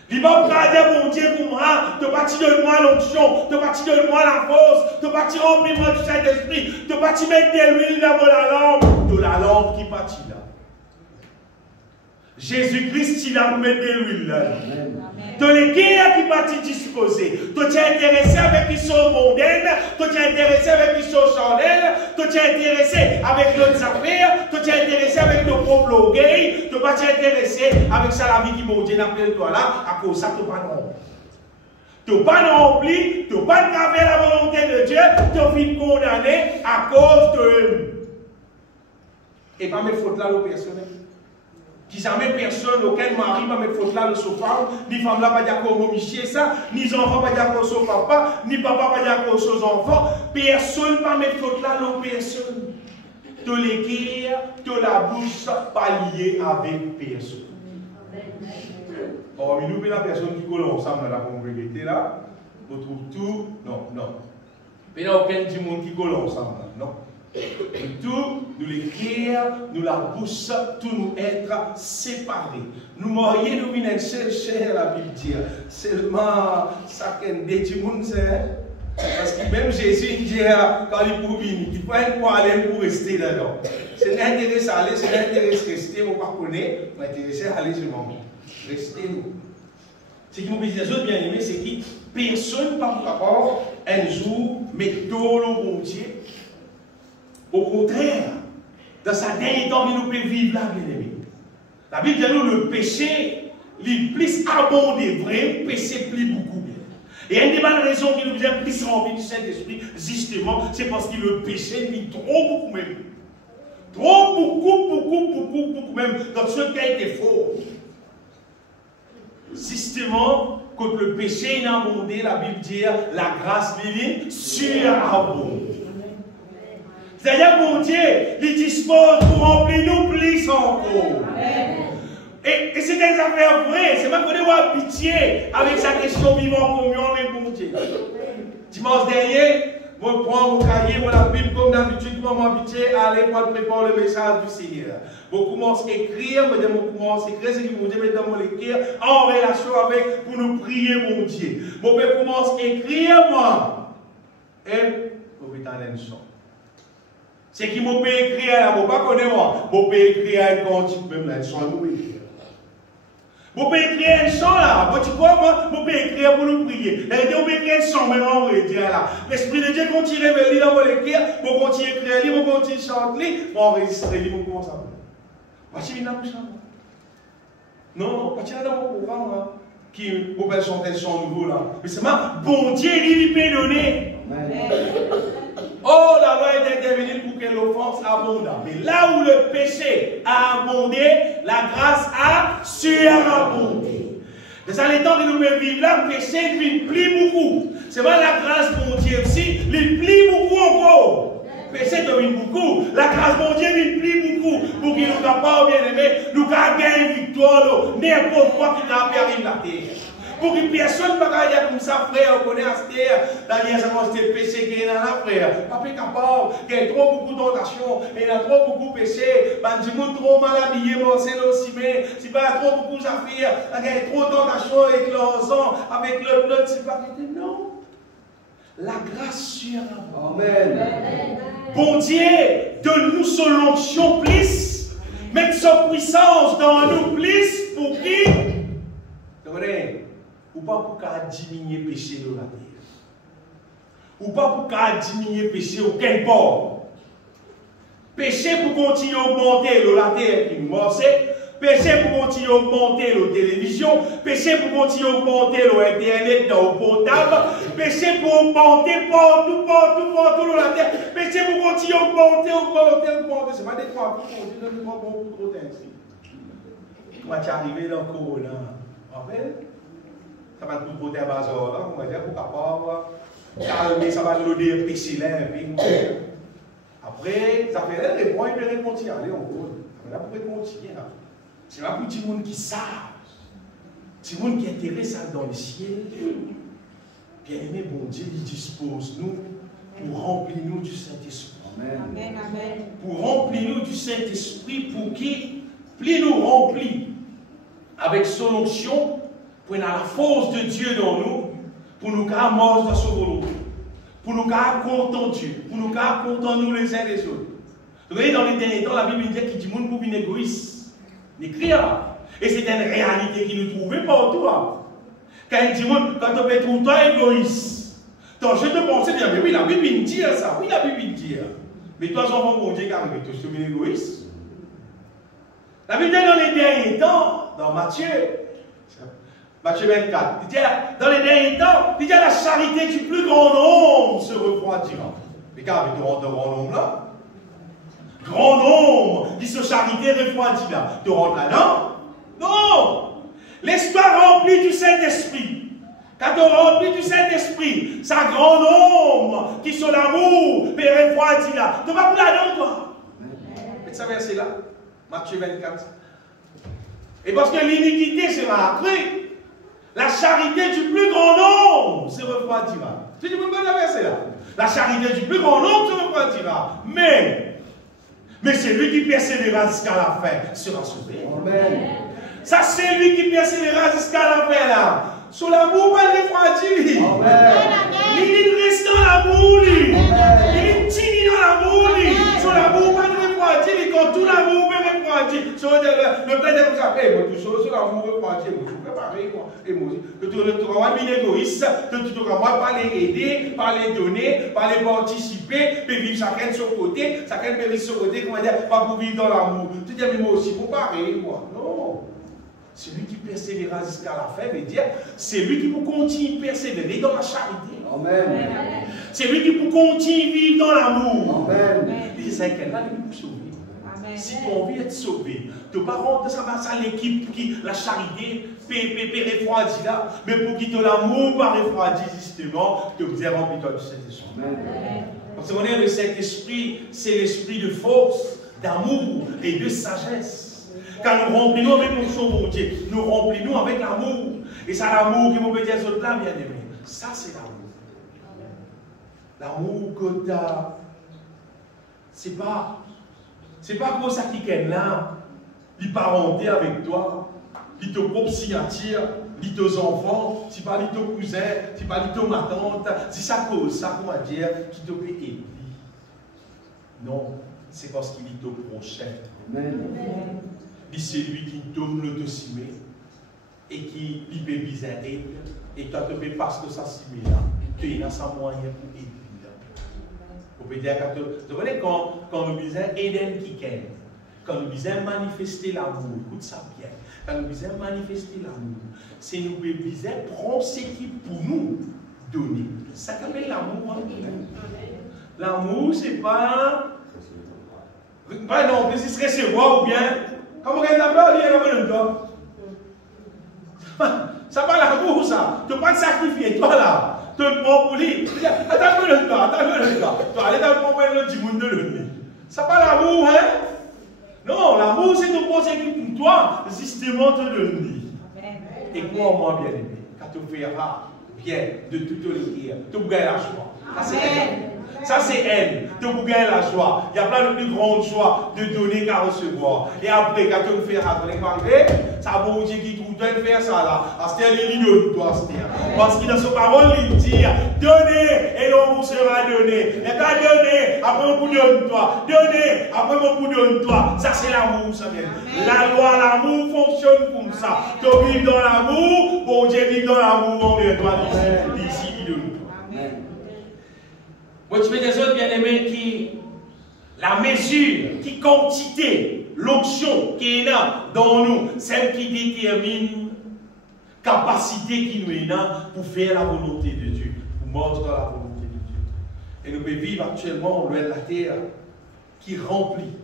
Il va regarder mon Dieu pour moi, de partir de moi l'onction, de partir de moi la force, de partir remplir moi du Saint-Esprit, de partir mettre de l'huile dans la lampe qui partit là. Jésus-Christ, il a pour mettre de l'huile là. De l'équerre qui partit disposé. Tu t'es intéressé avec qui sont mondaines, tu t'es intéressé avec qui sont charnels, tu t'es intéressé avec l'autre affaire, tu t'es intéressé avec nos propres gays, tu pas intéressé avec ça la vie qui m'a dit d'après toi là, à cause de ça, tu n'es pas rempli. Tu n'es pas rempli, tu n'es pas gravé la volonté de Dieu, tu es fini condamné à cause de. Et pas mes fautes là, le personnel. Qui jamais personne, aucun mari va mettre faute là le sofa, ni femme là va dire qu'on michier ça, ni enfant va dire qu'on son papa, ni papa va dire qu'on son enfant, personne va mettre faute là le personne. De l'équerre, de la bouche, pas lié avec personne. Bon, mais nous, la personne qui colle ensemble dans la congrégation là, on trouve tout, non. Mais il n'y a aucun du monde qui colle ensemble là, non. Tout, nous l'écrire, nous la bouche, tout nous être séparés. Nous morions, nous venons chercher la Bible dire. Seulement, ça qu'un des monde c'est. Parce que même Jésus dit, quand il pour venir, il prend pour aller pour rester là-dedans. C'est l'intérêt à aller, c'est l'intérêt de rester, on ne pas connaître, mais intéressé à aller sur le moment. Restez nous. Ce qui nous dit les autres bien aimés, c'est que personne par rapport un jour, mais tout le bon Dieu. Au contraire, dans sa dernière temps, nous pouvons vivre là, bien aimé. La Bible dit nous le péché, il plus abondé, vrai, le péché plus beaucoup. Et une des bonnes raisons qui nous dit plus rempli du Saint-Esprit, justement, c'est parce que le péché, il trop beaucoup même. Trop beaucoup même, dans ce qui a été faux. Justement, quand le péché est abondé, la Bible dit la grâce divine surabonde. C'est-à-dire, mon Dieu, il dispose pour remplir nous plus encore. Et c'est des affaires vraies. C'est même qu'on avoir pitié avec sa question vivant en communion avec mon Dieu. Dimanche dernier, je prends mon cahier, la Bible comme d'habitude, pour m'habituer à aller pour préparer le message du Seigneur. Je commence à écrire, je commence à écrire ce qui me dit dans mon écrire en relation avec pour nous prier mon Dieu. Je commence à écrire, moi. Et je vais t'en une son. C'est qui m'a écrire, je ne pas connaître moi. Je peux écrire un cantique, même là, un son, je peux écrire. Je peux écrire un chant là. Tu vois, moi, je peux écrire pour nous prier. Je peux écrire un chant, mais on va dire là. L'Esprit de Dieu continue à venir dans mon écrire, je continue à écrire, je continue à chanter, je enregistrer, je commence à faire. Parce qu'il y a un chant. Non, parce qu'il y a un programme qui peut chanter le chant nouveau là. Mais c'est ma bon Dieu, il peut donner. Oh, la loi est intervenue pour que l'offense abonde. Mais là où le péché a abondé, la grâce a surabondé. C'est ça les temps que nous vivons là, le péché vient plus beaucoup. C'est pas la grâce de mon Dieu aussi, il plie beaucoup encore. Le péché devient beaucoup. La grâce de mon Dieu vient plus beaucoup. Pour qu'il nous capable bien aimé, nous gagner une victoire, n'importe quoi qui nous arrive la terre. Pour que personne ne va dire comme ça, frère, on connaît à cette terre, derrière ça, c'est le péché qui est dans la frère. Pas capable, il y a trop beaucoup de tentations, il y a trop beaucoup de péchés, il y a trop mal habillé, c'est aussi, mais il y a trop beaucoup d'affaires, il y a trop de tentations avec l'ensemble, avec l'autre, c'est pas que non. La grâce surabonde. Amen. Bon Dieu, donne-nous son onction plus. sa puissance dans nous plus pour qui? Ou pas pour qu'à diminuer le péché de la terre. Ou pas pour qu'à diminuer le péché auquel bord. Péché pour continuer à augmenter la terre qui nous morce. Péché pour continuer à augmenter la télévision. Péché pour continuer à augmenter l'internet dans le portable. Péché pour augmenter partout la terre. Péché pour continuer à augmenter. C'est pas des fois pour continuer à augmenter pour trop d'inscrits. Moi, tu es arrivé dans le corona. Ça va tout côté à bazar là, on va dire pour capable ça va loader un péché là après ça fait les points ils peuvent continuer aller en gros. Là pour continuer là. C'est là pour tout le monde qui savent. Tout le monde qui intéresse dans le ciel. Bien aimé bon Dieu, il dispose nous pour remplir nous du Saint-Esprit. Amen. Amen. Pour remplir nous du Saint-Esprit pour qu'il plus nous remplit avec son onction. Pour avoir la force de Dieu dans nous, pour nous garder morts dans son volonté, pour nous garder contents Dieu, pour nous garder contents nous les uns les autres. Vous voyez, dans les derniers temps, la Bible dit qu'il dit monde pour une égoïste. N'écrit là. Et c'est une réalité qui nous trouve partout. Quand il dit quand on peut trouver toi égoïste, donc je te pensais dire, mais oui, la Bible dit ça, oui, la Bible dit. Mais toi, enfants, bon Dieu, car tu es un égoïste. La Bible dit dans les derniers temps, dans Matthieu 24. Il dit, dans les derniers temps, il dit la charité du plus grand nombre se refroidira. Regarde, tu rentres dans grand nombre là. Grand nombre qui se charité refroidira. Tu rentres là-dedans? Non! Laisse-toi remplir du Saint-Esprit. Quand tu remplis du Saint-Esprit, ça grand nombre qui sont l'amour, mais refroidira. Tu vas plus là-dedans, toi. Et ça verset là, Matthieu 24. Et parce que l'iniquité sera accrue, la charité du plus grand nombre se refroidira. Tu dis, vous me verset là. La charité du plus grand nombre se refroidira. Mais celui qui persévérera jusqu'à la fin sera sauvé. Amen. Ça, c'est lui qui persévérera jusqu'à la fin là. Sur l'amour, pas le refroidir. Il reste dans l'amour. Il tient dans l'amour. Sur l'amour, pas le refroidir. Quand tout l'amour peut refroidir. Le père de vous appeler, sur l'amour refroidir. Pareil, quoi. Et moi aussi. Tu vas bien égoïste, tu vas pas les aider, pas les donner, pas les participer, puis vivre chacun de son côté, chacun peut vivre de son côté, comment dire, pas pour vivre dans l'amour. Tu dis, mais moi aussi, pour pareil, quoi. Non. Celui qui persévérera jusqu'à la fin veut dire, c'est lui qui peut continuer à persévérer dans la charité. Amen. C'est lui qui peut continuer à vivre dans l'amour. Amen. Et c'est quelqu'un qui peut sauver. Si tu as envie d'être sauvé, tu ne vas pas rentrer dans l'équipe qui la charité peut refroidir là, mais pour quitter l'amour par refroidir justement, tu veux remplir toi du Saint-Esprit. Parce qu'on est le Saint-Esprit, c'est l'esprit de force, d'amour et de sagesse. Quand nous remplissons avec mon chose, mon Dieu, nous remplissons avec l'amour. Et c'est l'amour qui vous peut dire sur le plan, bien aimé. Ça, c'est l'amour. L'amour que tu as, c'est pas comme ça qui est là, il parenté avec toi, il te propre signature, il te enfants, si pas il te cousin, si pas il te ma tante, si ça cause ça, comment dire, qui te peut aider. Non, c'est parce qu'il est te prochain. Amen. C'est lui qui donne le dossier et qui peut bizarrer et toi tu peux passer de sa cible là, tu as sans moyen pour aider. Vous pouvez dire quand nous disons Eden qui ken, quand nous disons manifester l'amour, écoute ça bien, quand nous disons manifester l'amour, c'est nous disons prendre ce qui pour nous donner. Ça s'appelle l'amour. L'amour, c'est pas. Non, mais c'est recevoir ou bien. Comment on appelle le temps? Ça pas l'amour, ça. Tu ne peux pas te sacrifier, toi là. Tu te prends pour lui. Attends le gars. Tu vas aller dans le moment du monde de l'ennemi. Ça pas l'amour, hein? Non, l'amour, c'est de penser que pour toi, justement, te donner. Et crois-moi, bien aimé, quand tu verras bien de toute l'équipe, tu gagnes la joie. Ça, c'est elle. Tu gagnes la joie. Il y a plein de plus grandes joies de donner qu'à recevoir. Et après, quand tu me feras, ça va vous dire qui trouve toi faire ça là. Astère, il donne toi, Astère. Parce qu'il dans sa parole, il dit, donnez et l'on vous sera donné. Et t'as donné, après on vous donne toi. Donnez, après on vous donne toi. Ça c'est l'amour, ça vient. La loi, l'amour fonctionne comme ça. Tu vis dans l'amour, bon Dieu vit dans l'amour, envers toi, d'ici, il donne toi. Moi, tu mets des autres bien-aimés qui, la mesure, qui quantité, l'onction qui est là dans nous, celle qui détermine la capacité qui nous est là pour faire la volonté de Dieu, pour mordre dans la volonté de Dieu. Et nous pouvons vivre actuellement loin de la terre qui remplit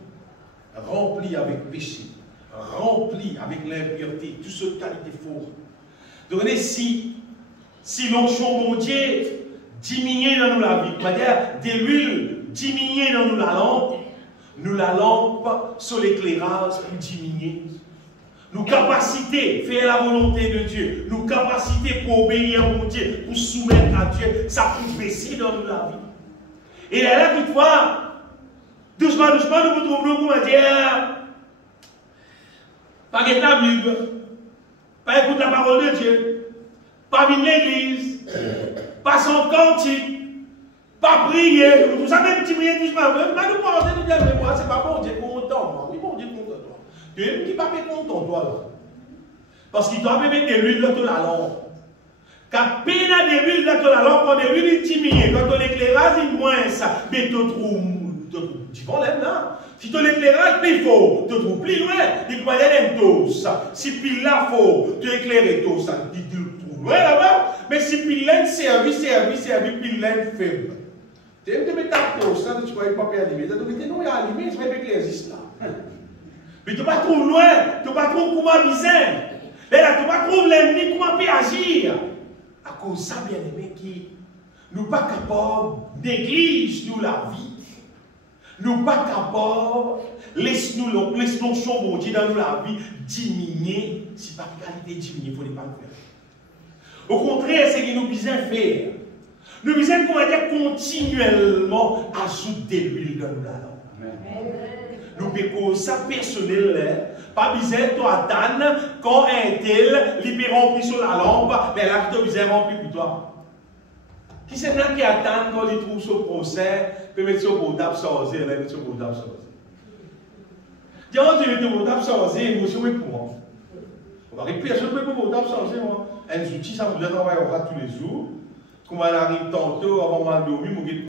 avec péché, rempli avec l'impureté, toutes ces qualités fausses. Donc, si l'onction, mon Dieu, diminue dans nous la vie, c'est-à-dire de l'huile diminue dans nous la lampe sur l'éclairage pour diminuer. Nos capacités, faire la volonté de Dieu, nos capacités pour obéir à mon Dieu, pour soumettre à Dieu, ça peut baisser dans nous la vie. Et là, toutefois, doucement, nous vous trouvons, comment dire, pas la Bible, pas écouter la parole de Dieu, pas venir l'église, pas son cantique, pas prier, vous savez, petit moyen doucement, mais nous pensons, nous disons, mais moi, c'est pas bon Dieu content, moi, oui, bon Dieu content, toi. Tu es qui pas content, toi, là. Parce qu'il doit mettre de l'huile dans la langue. Quand peine de l'huile dans la langue, quand de l'huile diminue, quand l'éclairage est moins ça, mais tu trouves, tu vois là. Si tu l'éclairage plus fort, tu trouves plus loin, tu peux aller dans ça. Si pile là fort, tu éclaires tout ça, tu trouves loin là-bas. Mais si pile là service, pile là faible. Tu aimes mettre ta pause, ça, tu ne crois pas allumé. Tu dis non, il y a allumé, je vais avec l'église là. Mais tu ne vas pas trop loin, tu ne vas pas trop comment bizarre. Là, tu ne vas pas trop l'ennemi, comment peut agir. À cause de ça, bien aimé, qui nous pas capables d'église nous la vie. Nous pas capables, laisse-nous l'onction bon Dieu dans nous la vie diminuer. Si pas la qualité diminuer, il ne faut pas le faire. Au contraire, c'est ce que nous besoin faire. Nous besoin, comment dire, continuellement ajouter de l'huile dans nous la langue. Nous pouvons ça personnel, pas besoin de toi attendre quand un tel libère rempli sur la lampe, mais là tu as besoin rempli pour toi. Qui c'est là qui attend quand il trouve ce procès, peut mettre sur portable sortir, là mettre sur portable sortir. Dis moi tu mets ton portable sortir, émotion pour moi. On va répéter, je peux pas portable sortir moi. Un outil ça vous travaille tous les jours. Comme elle arrive tantôt avant de dormir, mon guide.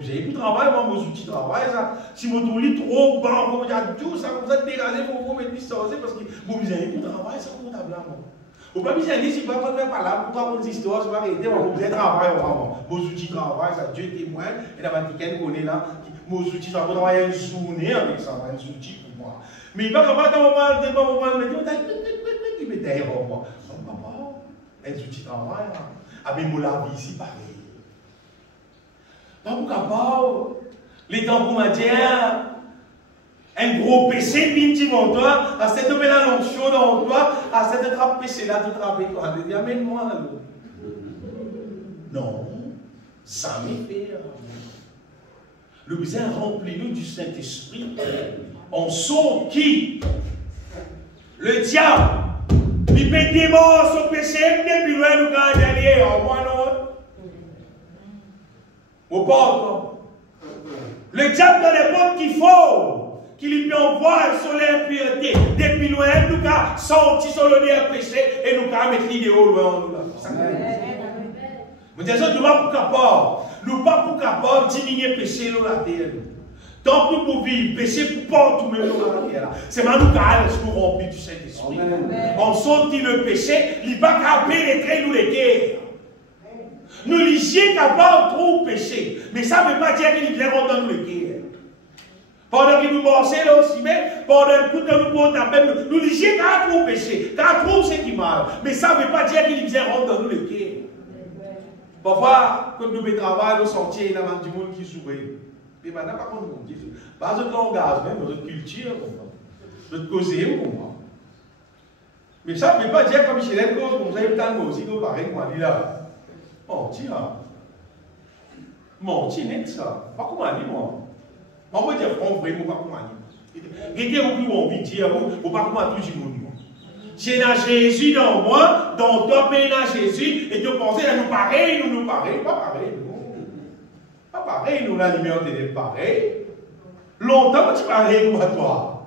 J'ai beaucoup de travail, moi, mes outils de travail, ça. Si mon lit trop bas, on va tout ça, vous êtes dégagé pour vous mettre distancé parce que vous avez beaucoup de travail, ça compte à blanc. Vous ne pouvez pas dire, si vous ne pouvez pas là, pour raconter des histoires, vous arrêter, vous avez travail, vos outils de travail, ça, Dieu témoin, et la Vatican connaît là, vos outils, ça va travailler une journée avec ça, un outil pour moi. Mais il va pas quand on va me dire, il met derrière moi. Un outil de travail, avec mon la vie ici, pareil. Pas pour capable, les temps pour me dire, un gros PC, puis tu vas toi, à cette mélange dans toi, à cette trappe PC là, tu trappes toi. Je dis, amène-moi là. Non, ça me fait. Le besoin remplit-nous du Saint-Esprit. On saute qui? Le diable. Il peut démon son péché, depuis loin nous garde derrière. Moi non. Au porte. Le diable dans les portes qu'il faut, qu'il lui envoie sur l'impureté. Depuis loin, nous avons sorti sur le péché et nous avons mettre l'idéal loin. Mais nous ne sommes pas pour capable. Nous ne sommes pas pour capable de diminuer le péché dans la terre. Tant que nous pouvons vivre, péché pour porte même dans la terre. C'est maintenant que nous remplis du Saint-Esprit. On sortit le péché, il ne va pas pénétrer nous les guerres. Nous sommes capables de trop pécher. Mais ça ne veut pas dire qu'il vient dans nous les guerres. Pendant que nous marchons là aussi, mais pendant que nous pouvons taper, nous sommes capables de trop pécher. Car trop c'est qui mal. Mais ça ne veut pas dire qu'il vient dans nous les guerres. Parfois, quand nous travaillons, nous sortons, il y a du monde qui sourit. Et maintenant, par contre, on dit, pas notre langage, même notre culture, notre causerie, mais ça ne veut pas dire comme si les causes, comme ça, il y a tant aussi, pareil, moi, dit là. Menti, hein. Menti, net ça. Pas comment dit, moi. On va dire, on va pas comment. Regardez, vous envie de dire, vous pas comment tout le monde. J'ai Jésus dans moi, dans toi, pays Jésus, et tu pensez à nous pareil, nous pareil, pas pareil, nous. Pas pareil, nous l'alimenter est pareil. Longtemps, tu pareil comme toi.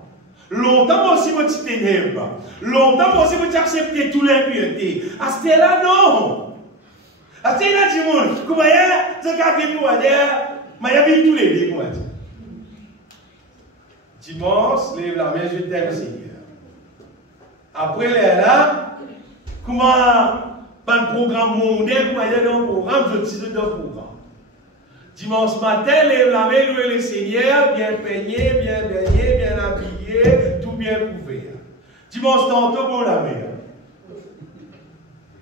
Longtemps, aussi, tu t'énerves. Longtemps, aussi, tu acceptes toute l'impureté. À ce là non. À ce là, tu dis, comment il y a, ce cas qui pour dire, mais il y a vu tous les deux, comment dire. Dimanche, lève la main, je t'aime, Seigneur. Après là, comment un programme mondial, comment il y a un programme, je suis dans le programme. Dimanche matin, lève la main, louer le Seigneur, bien peigné, bien baigné, bien habillé, tout bien couvert. Dimanche tantôt, bon la mer.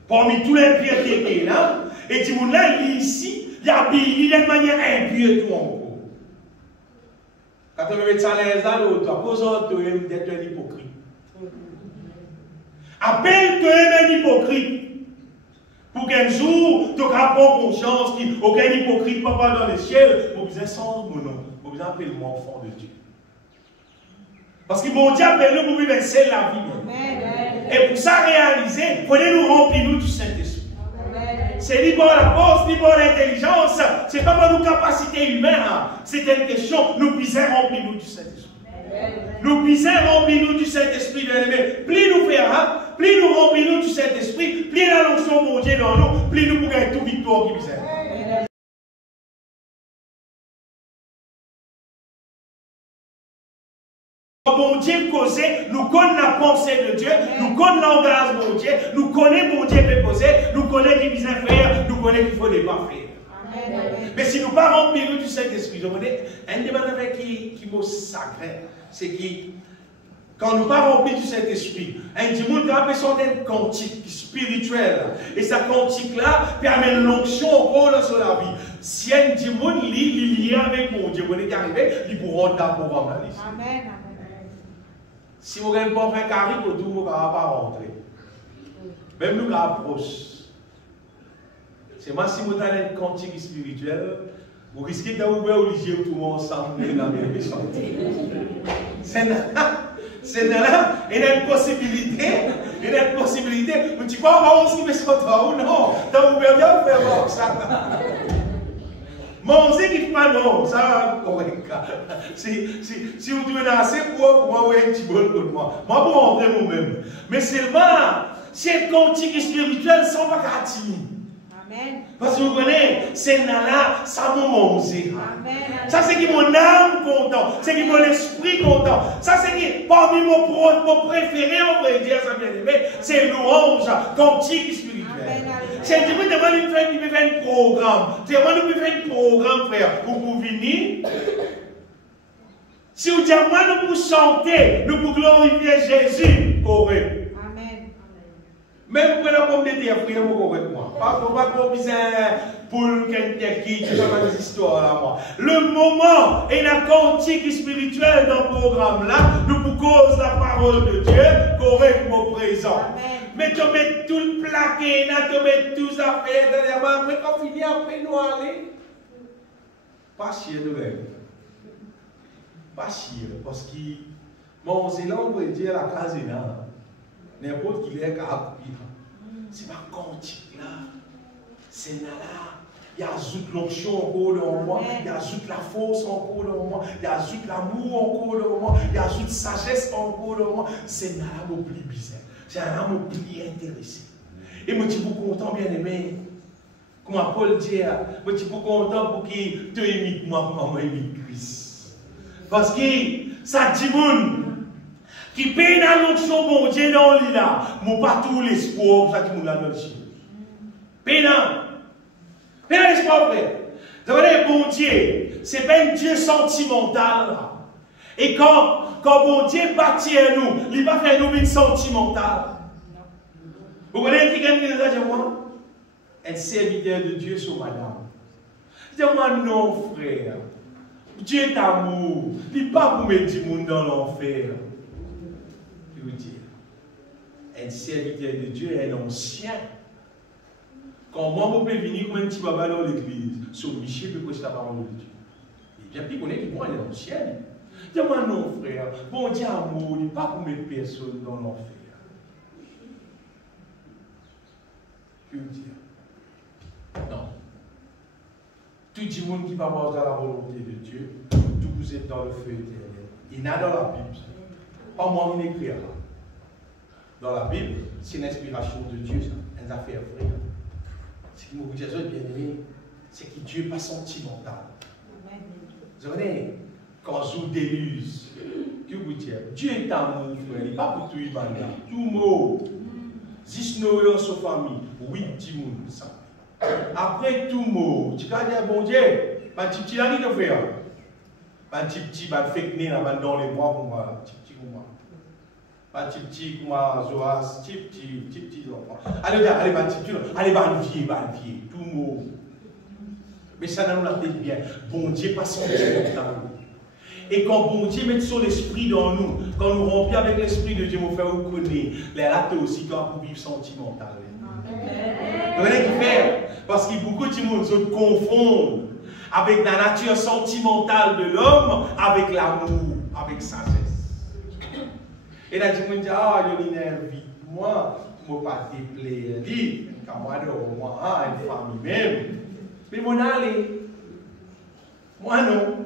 Parmi tous les pieds qui étaient là, et dimanche là, il est ici, il habille de manière impieuse tout encore. Quand on met ça à l'autre, à cause de d'être un hypocrite. Appelle-toi un hypocrite. Pour qu'un jour, tu auras pas conscience qu'aucun hypocrite ne peut pas dans les cieux. Vous besoin sans mon nom. Vous besoin appeler moi enfant de Dieu. Parce que mon Dieu appelle nous pour vivre seul la vie. Et pour ça réaliser, il faut nous remplir nous du Saint-Esprit. C'est ni pour la force, ni pour l'intelligence. Ce n'est pas pour nos capacités humaines. C'est une question. Nous puissions remplir nous du Saint-Esprit. Nous puissions remplir nous du Saint-Esprit, bien aimé. Plus nous ferons, plus nous remplir nous du Saint-Esprit, plus la l'onction de mon Dieu dans nous, plus nous pouvons gagner toute victoire qui puisse. Bon Dieu causer, nous connaissons la pensée de Dieu, nous connaissons l'engagement de mon Dieu, nous connaissons mon Dieu peut causer, nous connaissons qui vient faire, nous connaissons qu'il faut ne pas faire. Mais si nous ne pas remplir nous du Saint-Esprit, je vous dis, un des manières qui me sacré, c'est que quand nous ne pas remplir du Saint-Esprit, un dimanche qui a besoin d'un cantique spirituel, et sa cantique-là permet l'onction encore sur la vie. Si un dimanche il est avec mon Dieu, vous est arrivé, il pourra rentrer pour rentrer. Amen. Si vous n'avez pas fait carré, vous ne pouvez pas rentrer. Même nous qui approchons. C'est moi, si vous avez un cantique spirituel, vous risquez d'ouvrir au lycée tout le monde ensemble dans la même chantier. C'est là, il y a une possibilité. Il y a une possibilité. Vous dites pas, on va aussi me sortir ou non. Donc, vous pouvez bien faire ça. Mon Dieu, il ne pas non. Ça va correct. Si vous devez assez pour moi, oui, un petit bol pour moi. Moi, pour rentrer moi-même. Mais seulement, si un cantique spirituel, ça ne va pas timide. Parce que vous connaissez, c'est là, ça m'a mangé. Ça, c'est qui mon âme content. C'est qui mon esprit content. Ça, c'est qui, parmi mon préféré, on pourrait dire ça bien aimé, c'est louange, cantique spirituel. C'est du coup, il peut faire un programme. C'est moi, nous pouvons faire un programme, frère, pour vous venir. Si vous dites, moi, nous pouvons chanter, nous pouvons glorifier Jésus, correct. Même pour la pomme de terre, frère, vous comprenez moi. Pas pour besoin pour quelqu'un qui dit des histoires là, moi. Le moment et la cantique spirituelle dans le programme là, nous pour cause la parole de Dieu, correct mon présent. Mais tu mets tout le plaqué, tu mets tout ça fait, après quand on finit, après nous aller. Pas chier de même. Pas chier, parce que mon zélan, on peut dire la case est là. N'importe qui est capable. C'est ma cantique là. C'est là. Il ajoute l'onction encore dans moi. Il ajoute la force encore dans moi. Il ajoute l'amour encore dans moi. Il ajoute sagesse encore dans moi. C'est là mon plus bizarre. C'est là mon plus intéressé. Et moi, je suis content, bien aimé. Comme Paul dit, moi, je suis content pour qu'il te imite moi, pour moi imite Christ. Parce que ça dit bon. Qui paye dans l'onction, bon Dieu, dans l'île là, mais pas tout l'espoir, pour ça qui nous l'a donné. Paye dans. Paye dans l'espoir, frère. Vous voyez, bon Dieu, ce n'est pas un Dieu sentimental. Là. Et quand bon Dieu bâtit à nous, il va faire nous une sentimentale. Vous voyez qui gagne les gens de moi? Un serviteur de Dieu sur madame. Dis-moi non, frère. Dieu est amour. Il n'est pas pour mettre du monde dans l'enfer. Dire. Un serviteur de Dieu est un ancien. Quand moi, je peux venir comme un petit baba dans l'église, sur Michel peut prêcher la parole de Dieu. J'ai appris qu'on est du bon, il est dans le ciel. Dis-moi non, frère. Bon Dieu, amour, n'est pas pour mettre personne dans l'enfer. Que dire? Non. Tout le monde qui va voir dans la volonté de Dieu, tout vous êtes dans le feu éternel. Il y en a dans la Bible. Pas moi qui l'écrire. Dans la Bible, c'est l'inspiration de Dieu, ça. Une affaire vraie. Ce qui me dit, bien aimé, c'est que Dieu n'est pas sentimental. Vous savez, quand je vous déluse, que vous dites, Dieu est amour, frère. Il n'est pas pour tout le monde. Tout mot. 10 Noël sur famille, 8 Timoun, ça. Après tout mot, tu vas dire, bon Dieu, bah, tu as dit de faire. Bah, tu vas faire que dans les bois pour moi, petit pour moi. Bah, petit pour moi, Zoas, petit enfant. Allez, bah, allez, bah, vieux, tout mot. Mais ça nous l'a fait bien. Bon Dieu, pas sentimental. Et quand bon Dieu met son esprit dans nous, quand nous rompons avec l'esprit de Dieu, nous faisons reconnaître les ratés aussi pour vivre sentimental. Vous voyez ce qu'il fait? Parce que beaucoup de gens se confondent avec la nature sentimentale de l'homme, avec l'amour, avec sagesse. Et là, tu me dis, ah, je m'invite, moi, je ne vais pas te déplaire, car moi, une famille même. Mais mon allez, moi non.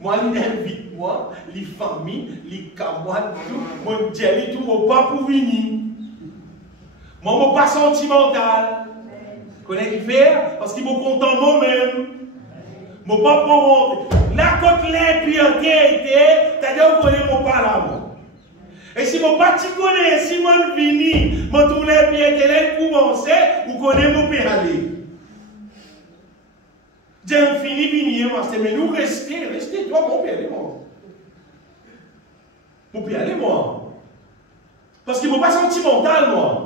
Moi, il invite moi, les familles, les camarades, tout, mon Dieu, tout, mon pas pour venir. Moi, mon pas sentimental. Vous connaissez qui fait? Parce qu'il m'a content moi-même. Mon pas pour rentrer. Là, quand l'impureté était, c'est-à-dire, vous connaissez mon pas là, moi. Et si mon pas tu connais, si mon vini, mon tour l'impureté, là, commencer, vous connaissez mon père aller. Dieu fini, mais nous restez, toi, mon père, allez-moi. Mon père, allez-moi. Parce qu'il ne m'a pas sentimental, moi.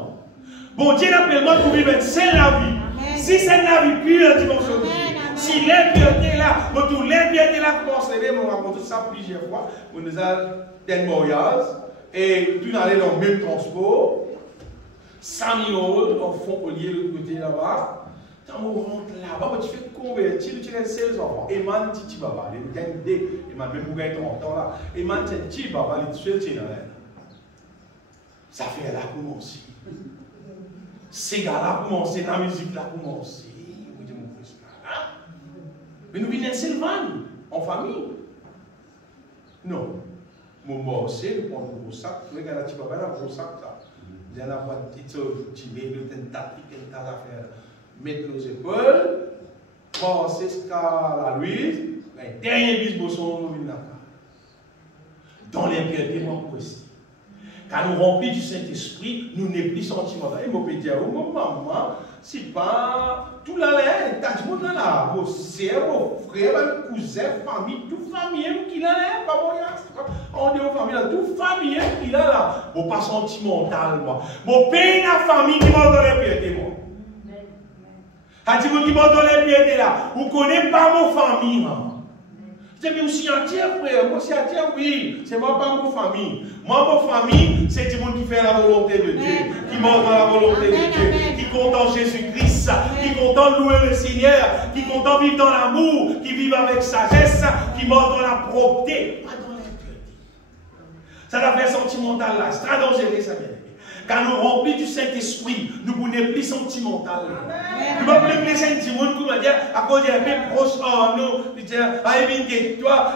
Bon, Dieu l'appelle-moi pour vivre c'est la vie. Amen. Si c'est la vie pure, dimension de Dieu. Si l'impureté là, tout l'impureté là commence à lever, on raconte ça plusieurs fois. On nous a des mariages et tout allait dans le même transport. 100 000 € en fond au lieu de l'autre côté là-bas. Quand on rentre là-bas, tu fais convertir, tu as 16 enfants. Et man, tu vas pas, il y a une idée. Et man, même pour gagner 30 ans là. Et man, tu vas pas, tu es là. Ça fait là commencer. Ces gars-là commencent, la musique là commence. Mais nous venons de Sylvain, en famille. Non. Mon mort, c'est le prendre le gros sac. Tu regardes, tu vas pas dans le gros sac là. Il y en a pas de petites tu mets le tentative, une tas d'affaires. Mettre nos épaules, penser ce qu'a la Louise, mais dernier bis bosson, nous venons là. Dans l'impiété, moi, aussi. Quand nous remplis du Saint-Esprit, nous n'est plus sentimental. Et moi, je peux dire, oh, maman, c'est pas tout là, t'as du monde là, vos sœurs, vos frères, vos cousins, famille, toute famille qui là, pas bon, on dit aux familles là, toute famille qui là, bon, pas sentimental, moi. Mon père, la famille qui m'a donné l'impiété, moi. Quand tu me dis que les pieds là, vous ne connaissez pas mon famille, maman. Je dis, mais aussi entier, frère, moi aussi entier, oui, c'est moi pas mon famille. Moi, mon famille, c'est du monde qui fait la volonté de Dieu, qui mange dans la volonté de Dieu, qui compte en Jésus-Christ, qui compte en louer le Seigneur, qui compte en vivre dans l'amour, qui vivent avec sagesse, qui mange dans la propreté, pas dans l'impureté. Ça doit faire sentimental là, c'est très dangereux, ça vient. Quand nous remplis du Saint-Esprit, nous ne sommes plus sentimental. Nous ne sommes plus sentiments, comme dire, à cause des mêmes proches en nous, tu dis, ah, toi,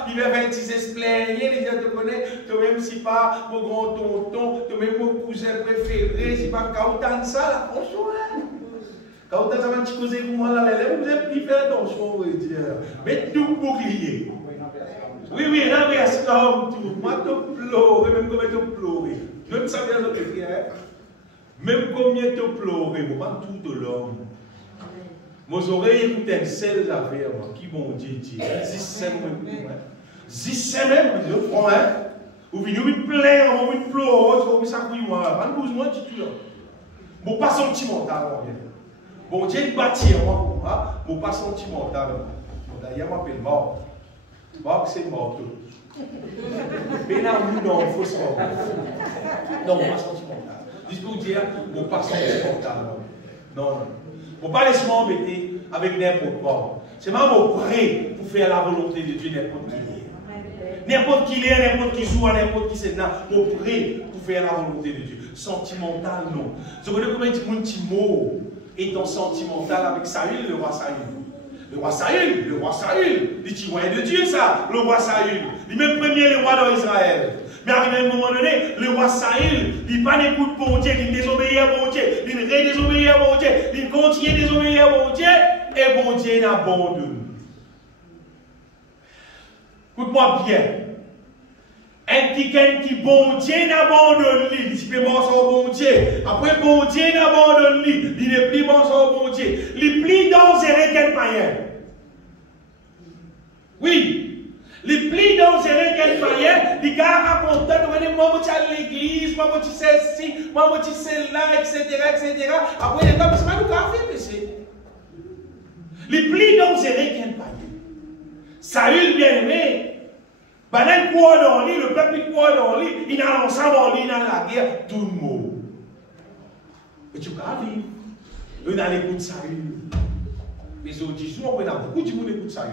il va faire des esplairs, les gens te connaissent, toi-même, si pas mon grand tonton, toi-même, mon cousin préféré, si pas Kautan, ça, là, franchement, Kautan, ça va te causer pour moi, là, vous avez plus faire attention, vous dire, mais tout bouclier. Oui, non, mais c'est comme tout, moi, te pleurer, même comme te pleurer. Je ne savais pas ce frère. Même combien te pleurer, moi, pas tout de l'homme. Mes oreilles écoutent une seule affaire, qui vont dire, si c'est même, je prends, hein. Vous venez me plaire, vous venez me pleurer, vous venez ça couille, moi, pas 12 mois, tu tues. Bon, pas sentimental, bon, Dieu bâtir, moi, bon, pas sentimental. D'ailleurs, je m'appelle mort. Mort, c'est mort. Mais là, non, il faut se rendre. Non, pas sentimental. Juste pour dire, bon, pas sentimental. Non, non. Faut pas laisser m'embêter avec n'importe quoi. C'est même au prêt pour faire la volonté de Dieu n'importe qui est. N'importe qui est, n'importe qui soit, n'importe qui c'est là. Au prêt pour faire la volonté de Dieu. Sentimental, non. Je connais combien de monde qui mot étant sentimental avec Saül, le roi Saül. Le roi Saül, il dit ouais de Dieu ça, le roi Saül. Il est même premier le roi d'Israël. Mais arrivé à un moment donné, le roi Saül, il n'a pas d'écoute bon Dieu, il désobéit à bon Dieu, il désobéit à bon Dieu, il continue à désobéir à bon Dieu, et bon Dieu n'abandonne. Écoute-moi bien. Un petit qui bon Dieu n'abandonne lui, il peut mort sur bon Dieu. Après bon Dieu n'abandonne lui, il n'est plus mort sur bon Dieu. Il est plus dangereux qu'un païen. Oui. Les plis dangereux qu'elle païen, les gars racontent, moi je suis à l'église, moi je sais ci, moi je sais là, etc., etc. Après, les gars, c'est pas nous qui avons fait péché. Les plis dangereux qu'elle païen. Saül bien aimé, pendant quoi dans lui, le peuple quoi dans lui, il a ensemble en lui dans la guerre, tout le monde. Et tu peux vivre. Eux, dans l'écoute Saül. Les autres disent, on a beaucoup de monde écoute Saül.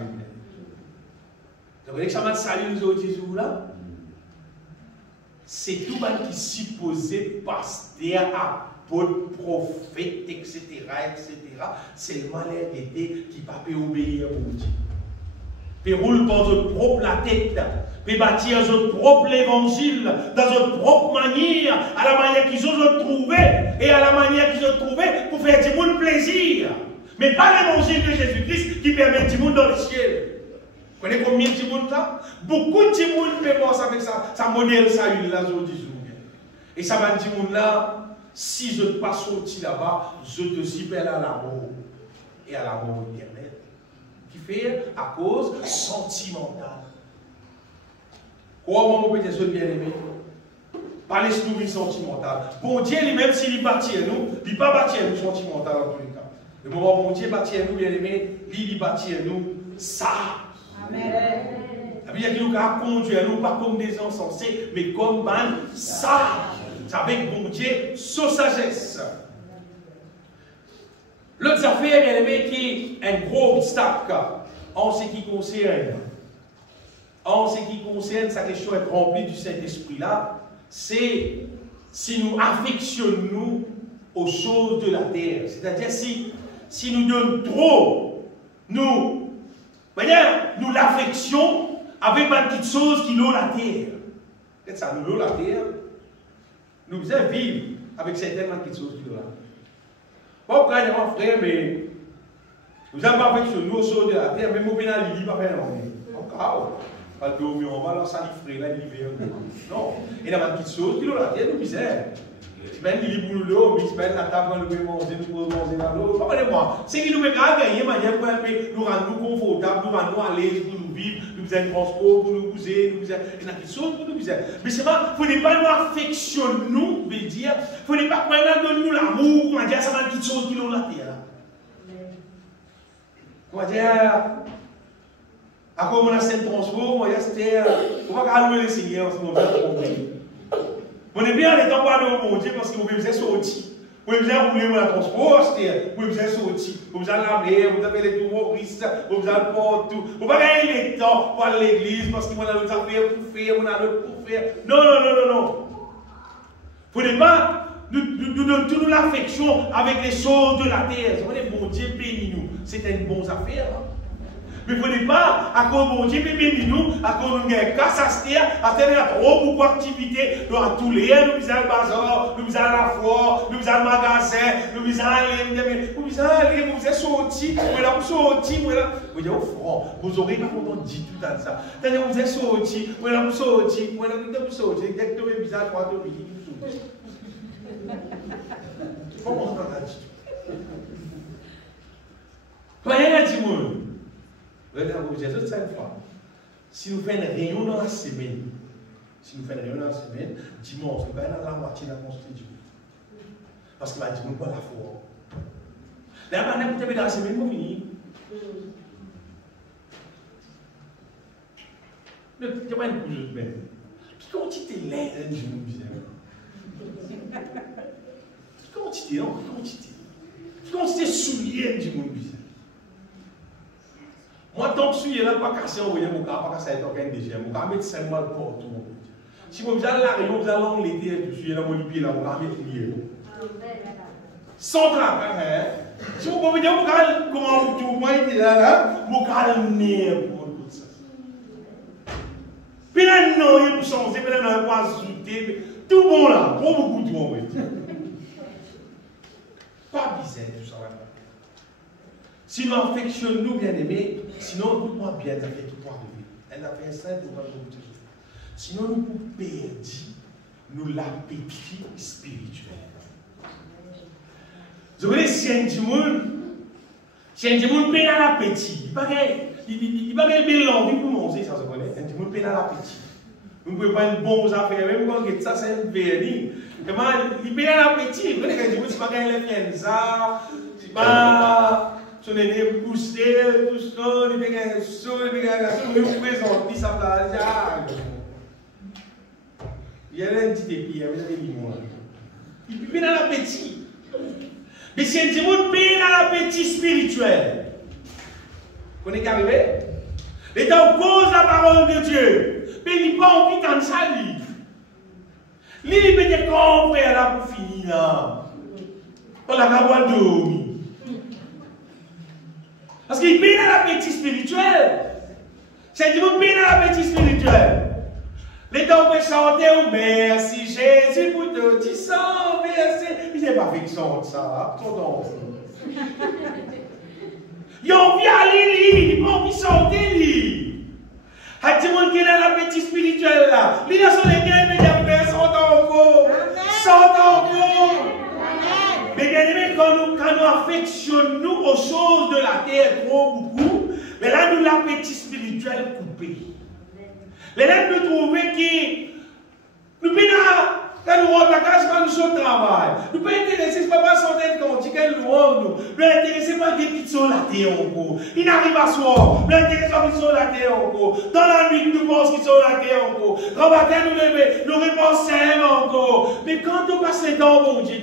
Vous voyez que ça m'a salué les autres jours là? C'est tout le monde qui est supposé pasteur, apôtre, prophète, etc., etc. C'est le malheur qui ne peut pas obéir à Dieu. Puis roule par votre propre la tête, puis bâtir votre propre évangile, dans votre propre manière, à la manière qu'ils ont trouvé, et à la manière qu'ils ont trouvé pour faire du monde plaisir. Mais pas l'évangile de Jésus-Christ qui permet du monde dans le ciel. Vous connaissez combien de monde là? Beaucoup de monde peut voir avec ça modèle Saül là, et ça va dire là, si je ne pas sorti là-bas, je te suis à la mort et à la mort éternelle. Qui fait à cause sentimentale. Comment on peut dire bien aimé? Pas l'esprit sentimental. Bon Dieu lui-même s'il bâtit à nous, il ne pas bâtir à nous sentimental en tous les cas. Le moment où bon Dieu bâtit à nous bien aimé, il bâtit à nous ça. Amen. Il y a qui nous a conduit à nous pas comme des insensés, mais comme des sages, avec bon Dieu, sous sagesse. L'autre affaire, bien aimé, qui est un gros obstacle en ce qui concerne sa question est remplie du Saint-Esprit-là, c'est si nous affectionnons aux choses de la terre. C'est-à-dire si nous donnons trop, nous l'affection avec une petite chose qui l'eau la terre. Peut-être ça, nous l'eau la terre. Nous devons vivre avec certaines petites choses qui l'eau la terre. Pas vraiment frère, mais nous n'avons pas affectionné aux choses de la terre, même au pénal, il dit pas faire non. Encore, pas de dormir, on va là, ça l'y ferait, là, l'hiver. Non, il y a une petite chose qui l'eau la terre, nous misère. Ben, il est pour l'eau, il se met la table, nous pouvons manger dans l'eau. Comprenez-moi, c'est qui nous met à gagner, manière pour nous rendre confortables, nous rendre à l'aise pour nous vivre, nous faisons un transport pour nous bouger, il y a quelque chose pour nous bouger. Mais c'est pas, il ne faut pas nous affectionner, nous, veut dire, il ne faut pas prendre nous l'amour, on va dire, ça va être une chose qui nous la terre. On va dire, à quoi on a ce transport, on va dire, on va pas louer le Seigneur, parce qu'on va on est bien en étant pas de bon Dieu parce que vous pouvez sortir. Vous pouvez rouler dans le transport, vous pouvez sortir. Vous pouvez laver, vous avez les touristes, vous avez le porte, vous n'avez pas gagner le temps pour aller à l'église parce qu'on a d'autres affaires pour faire, on a d'autres pour faire. Non. Vous ne pouvez pas nous donner toute l'affection avec les choses de la terre. Vous voyez, bon Dieu bénis nous. C'est une bonne affaire. Mais vous ne pas, à cause de mon Dieu, bénis nous, à cause de nous, casse à terre, à terre, il y a trop beaucoup d'activités, nous à tous les nous faisons le bazar, nous faisons la foire, nous faisons le magasin, nous faisons aller, nous faisons sortir, vous sortir, vous dites, au front, vous aurez pas comment dire tout ça. C'est-à-dire, vous êtes sorti, vous sortir, vous sortir, dès que vous êtes bizarre, vous êtes sortir. Comment on va dire tout? Voyez là, Timoun. Jésus, c'est une fois. Si nous faisons une réunion dans la semaine, dimanche, nous allons dans la moitié de la constitution. Parce qu'il va dire, nous pas la foi. Là, maintenant, vous avez dans la semaine, vous finissez. Ne faites pas une couche de même. Qui quantité l'air, je vous dis. Qui quantité, non, qui quantité. Quand c'est souillé du monde bizarre. Moi, tant que souillé là, pas casser, on va mon cas, pas casser un déjà. Mon cas, mettre 5 mois pour tout. Si vous allez là, vous allez l'été, tout souillé là, mon lipi là, mon cas, mettre lié. Sans travail, si vous pouvez dire, mon cas, comment tout, moi, il est là, mon cas, n'est pour tout ça. Puis là, non, il faut changer, puis là, non, il faut ajouter, tout bon là, trop beaucoup de bon, oui. Pas bizarre tout ça. Sinon, affectionne-nous, bien-aimés. Sinon, écoute-moi bien, ça fait tout point de vue. Elle a fait ça, tout point de vue. Sinon, nous pouvons perdre nous l'appétit spirituel. Vous voyez, si un monde peine à l'appétit, il n'y a pas de l'envie pour manger, ça se connaît. Un monde peine à l'appétit. Vous pouvez pas une bonne affaire, même quand ça c'est un vernis. Comment il peine à l'appétit, vous connaissez que c'est pas l'influenza, c'est pas son aîné poussé, tout ça, il peine à il vous présente, il s'appelle il y a un petit épi, il y a un limon. Il peine à l'appétit. Mais si un monde peine à l'appétit spirituel, vous connaissez qu'arrivé? Et dans cause la parole de Dieu, mais il n'a pas envie d'en salir. Il peut être comme frère là pour finir là. On a qu'à boire dormir. Parce qu'il peine à l'appétit spirituel. C'est du monde peine à l'appétit spirituel. Les temps peut chanter, oh merci Jésus pour tout, tu sens, merci. Il n'est pas fait chanter ça, ton danse. Il a envie d'aller, il n'a pas envie de chanter, lui. Il y a des gens qui ont l'appétit spirituel là. Il y a son église, mais il y a frère, chante encore. Chante encore. Mais bien aimé, quand nous affectionnons aux choses de la terre trop beaucoup, mais là, nous l'appétit spirituel coupé. Les gens nous trouvent que nous pouvons nous la case par nous travail. Nous pouvons intéresser pas par son tête quand il nous nous intéresser par des petites sur la terre encore. Il n'arrive à soir, nous intéresser par des petites sur la terre encore. Dans la nuit, nous pensons qu'ils sont sur la terre encore. Quand matin, nous repensons encore. Mais quand nous passons les temps, bon Dieu,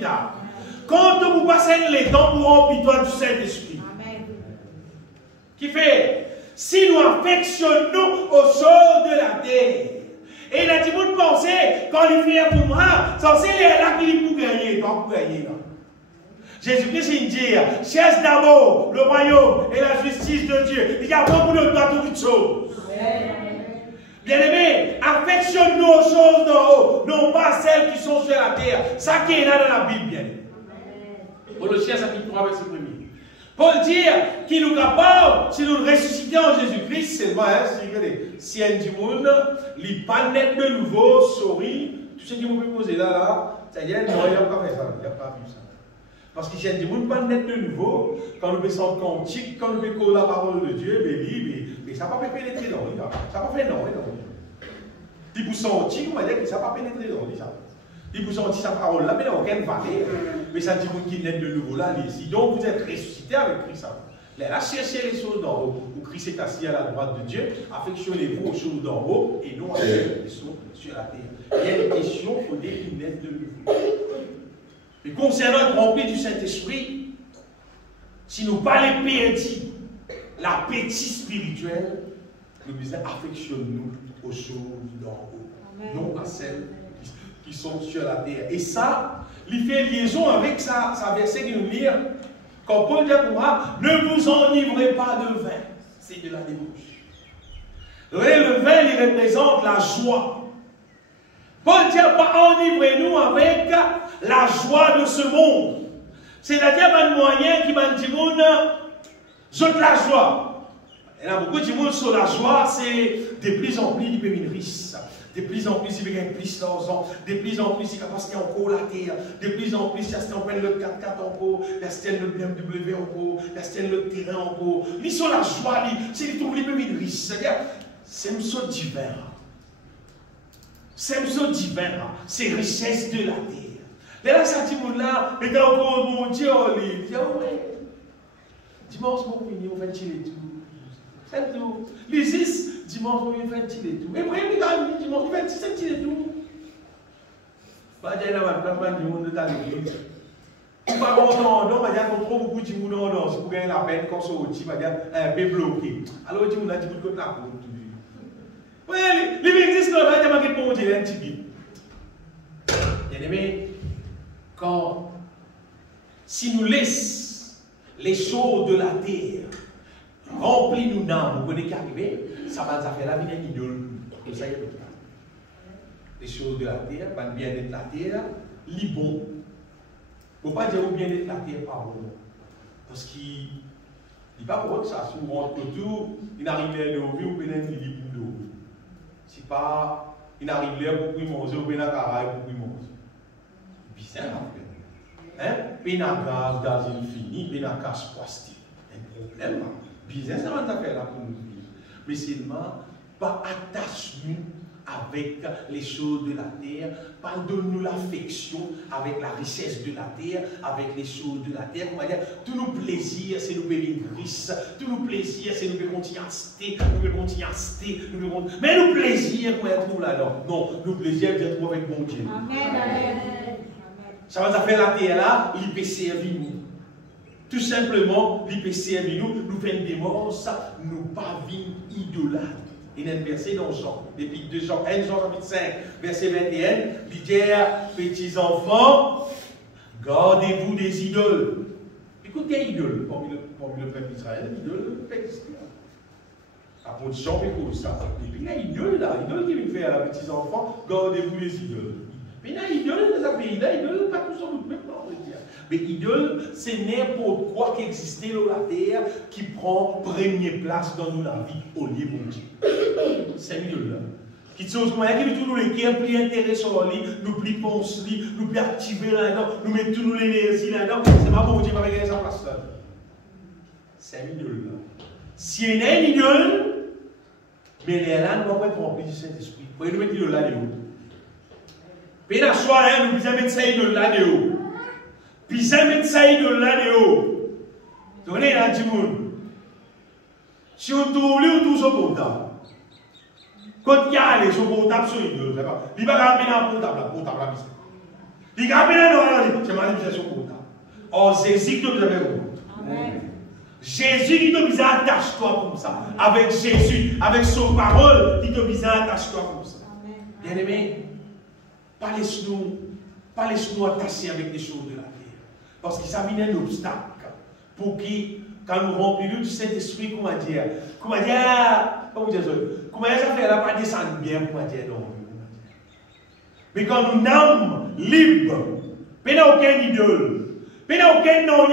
quand nous passons les temps pour remplir toi du Saint-Esprit, qui fait si nous affectionnons aux choses de la terre, et il a dit, vous pensez, quand il vient pour moi, c'est là qu'il pour gagner, pas pour gagner. Jésus-Christ, il dit, cherche d'abord le royaume et la justice de Dieu. Il y a beaucoup de toutes choses. Bien-aimés, affectionnons aux choses d'en haut, non pas celles qui sont sur la terre. Ça qui est là dans la Bible, bien. Colossiens chapitre 3, verset 1er. Paul dit qu'il nous capable, si nous ressuscitons en Jésus-Christ, c'est vrai, si un monde, il n'est pas net de nouveau, sourit, tout ce qui vous peut poser là, c'est-à-dire, non, il n'y a pas fait ça, il n'y a pas vu ça. Parce que si un monde pas net de nouveau, quand nous faisons cantique, quand nous faisons la parole de Dieu, mais ça ne va pas pénétrer dans lui, ça ne va pas faire non. Si vous sentez, on va dire que ça ne va pas pénétrer dans lui, ça. Si vous sentez sa parole là, mais il n'y a aucune valeur. Mais ça dit vous qui n'est de nouveau là, ici. Donc vous êtes ressuscité avec Christ. Là, cherchez les choses d'en haut, où Christ est assis à la droite de Dieu. Affectionnez-vous aux choses d'en haut et non à celles qui sont sur la terre. Il y a une question, il faut dire qu'il n'est de nouveau. Mais concernant le rempli du Saint-Esprit, si nous parlons pédie, l'appétit spirituel, nous disons affectionne-nous aux choses d'en haut, non à celles qui sont sur la terre. Et ça, il fait liaison avec sa verset qui nous dit, quand Paul dit pour moi, ne vous enivrez pas de vin, c'est de la débauche. Le vin, il représente la joie. Paul dit pas enivrez-nous avec la joie de ce monde. C'est-à-dire un moyen qui m'a dit, j'ôte la joie. Il y a beaucoup de gens sur la joie, c'est de plus en plus de péminristes. De plus en plus, il y a plus d'argent. De plus en plus, il y a capacité encore la terre. De plus en plus, il y a le 4x4 encore, il y a le BMW encore, il y a le terrain encore. Ils sont la joie, c'est tout les plus riches. C'est-à-dire, c'est un saut divin. C'est un saut divin. C'est richesse de la terre. Mais là, ça dit, là, mais dans mon Dieu, on dit, ouais. Dimanche, on finit, on va tirer tout. C'est tout. Les 6, dimanche, on va tirer tout. Et puis, dimanche, on va tirer tout. Bah, il y a un plan du monde de ta l'église. Par contre, non, on va dire qu'on trouve beaucoup de gens non, c'est pour gagner la peine quand c'est au type, on va dire un peu bloqué. Alors, on a dit qu'on a dit qu'on a dit. Oui, les médecins, on va dire qu'on a dit qu'on a dit un petit peu. Bien aimé, quand, si nous laissons les choses de la terre remplir nos âmes, vous connaissez qu'arriver, ça va nous faire la vie d'un idole. Et ça y est, les choses de la terre, pas le bien-être de la terre, les bons. Il ne faut pas dire au bien-être de la terre par bon. Parce qu'il n'est pas pour que ça souvent autour, il arrive là de vie ou bien il est pour d'eau. C'est pas, il arrive là pour manger ou bien il carré pour manger. Bizarre en fait. Hein? Puis il a gaz, gaz infini, puis il a casse plastique. Un problème. Bizarre, ça va faire là pour nous vivre. Mais seulement, pas attache-nous avec les choses de la terre, pardonne-nous l'affection avec la richesse de la terre, avec les choses de la terre. On va dire, tous nos plaisirs, c'est nos bébés gris, tous nos plaisirs, c'est nos bébés continuité, mais nos plaisirs, on va trouver là-dedans. Non, nos plaisirs, on va trouver avec bon Dieu. Amen. Ça va faire la terre là, il peut servir nous. Tout simplement, il peut servir nous, nous faisons des morts, ça, nous pas vivre idolâtres. Il y a un verset dans Jean, depuis 2 Jean, 1 Jean chapitre 5, verset 21, il dit, petits enfants, gardez-vous des idoles. Écoutez, il y a idoles parmi le peuple d'Israël, l'idoles ne peut pas exister. Après Jean, écoute ça. Et puis il y a idole là, idole qui vient faire à petits enfants, gardez-vous des idoles. Mais il y a idole dans ce pays-là, idole, pas tout sans doute maintenant, on va dire. Mais idole, c'est n'importe quoi qui existe dans la terre qui prend première place dans nous la vie au lieu de Dieu. C'est idole là. Qui te chose comme ça, qui nous les cœurs plus intéressants, nous plus penser, nous plus activer là-dedans, nous mettons toute l'énergie là-dedans. C'est pas bon Dieu va regarder sa place là. C'est une idole là. Si il y a une idole, mais les là ne doivent pas être remplis du Saint-Esprit. Vous voyez, nous mettons l'idole là-dedans. Puis la soirée, nous disons mettre ça idole là-dedans. Puis ça met ça de là-dedans. Vous voyez, là, du monde. Si on trouve lui, on trouve son portable. Quand il y a les son portable, son idole, d'accord? Il va pas bien un portable, la business. Il va bien un c'est ma son portable. Oh, Jésus qui te besoin Amen. Jésus qui te besoin attache-toi comme ça. Avec Jésus, avec son parole, qui te besoin attache-toi comme ça. Bien aimé, pas laisse-nous attacher avec des choses de la terre. Parce que ça vient un obstacle pour qui, quand nous remplissons du Saint-Esprit, comment dire, ça fait la pas descendre bien, comment dire, donc. Mais quand nous sommes libres, il n'y a aucun idole, il n'y a aucun nom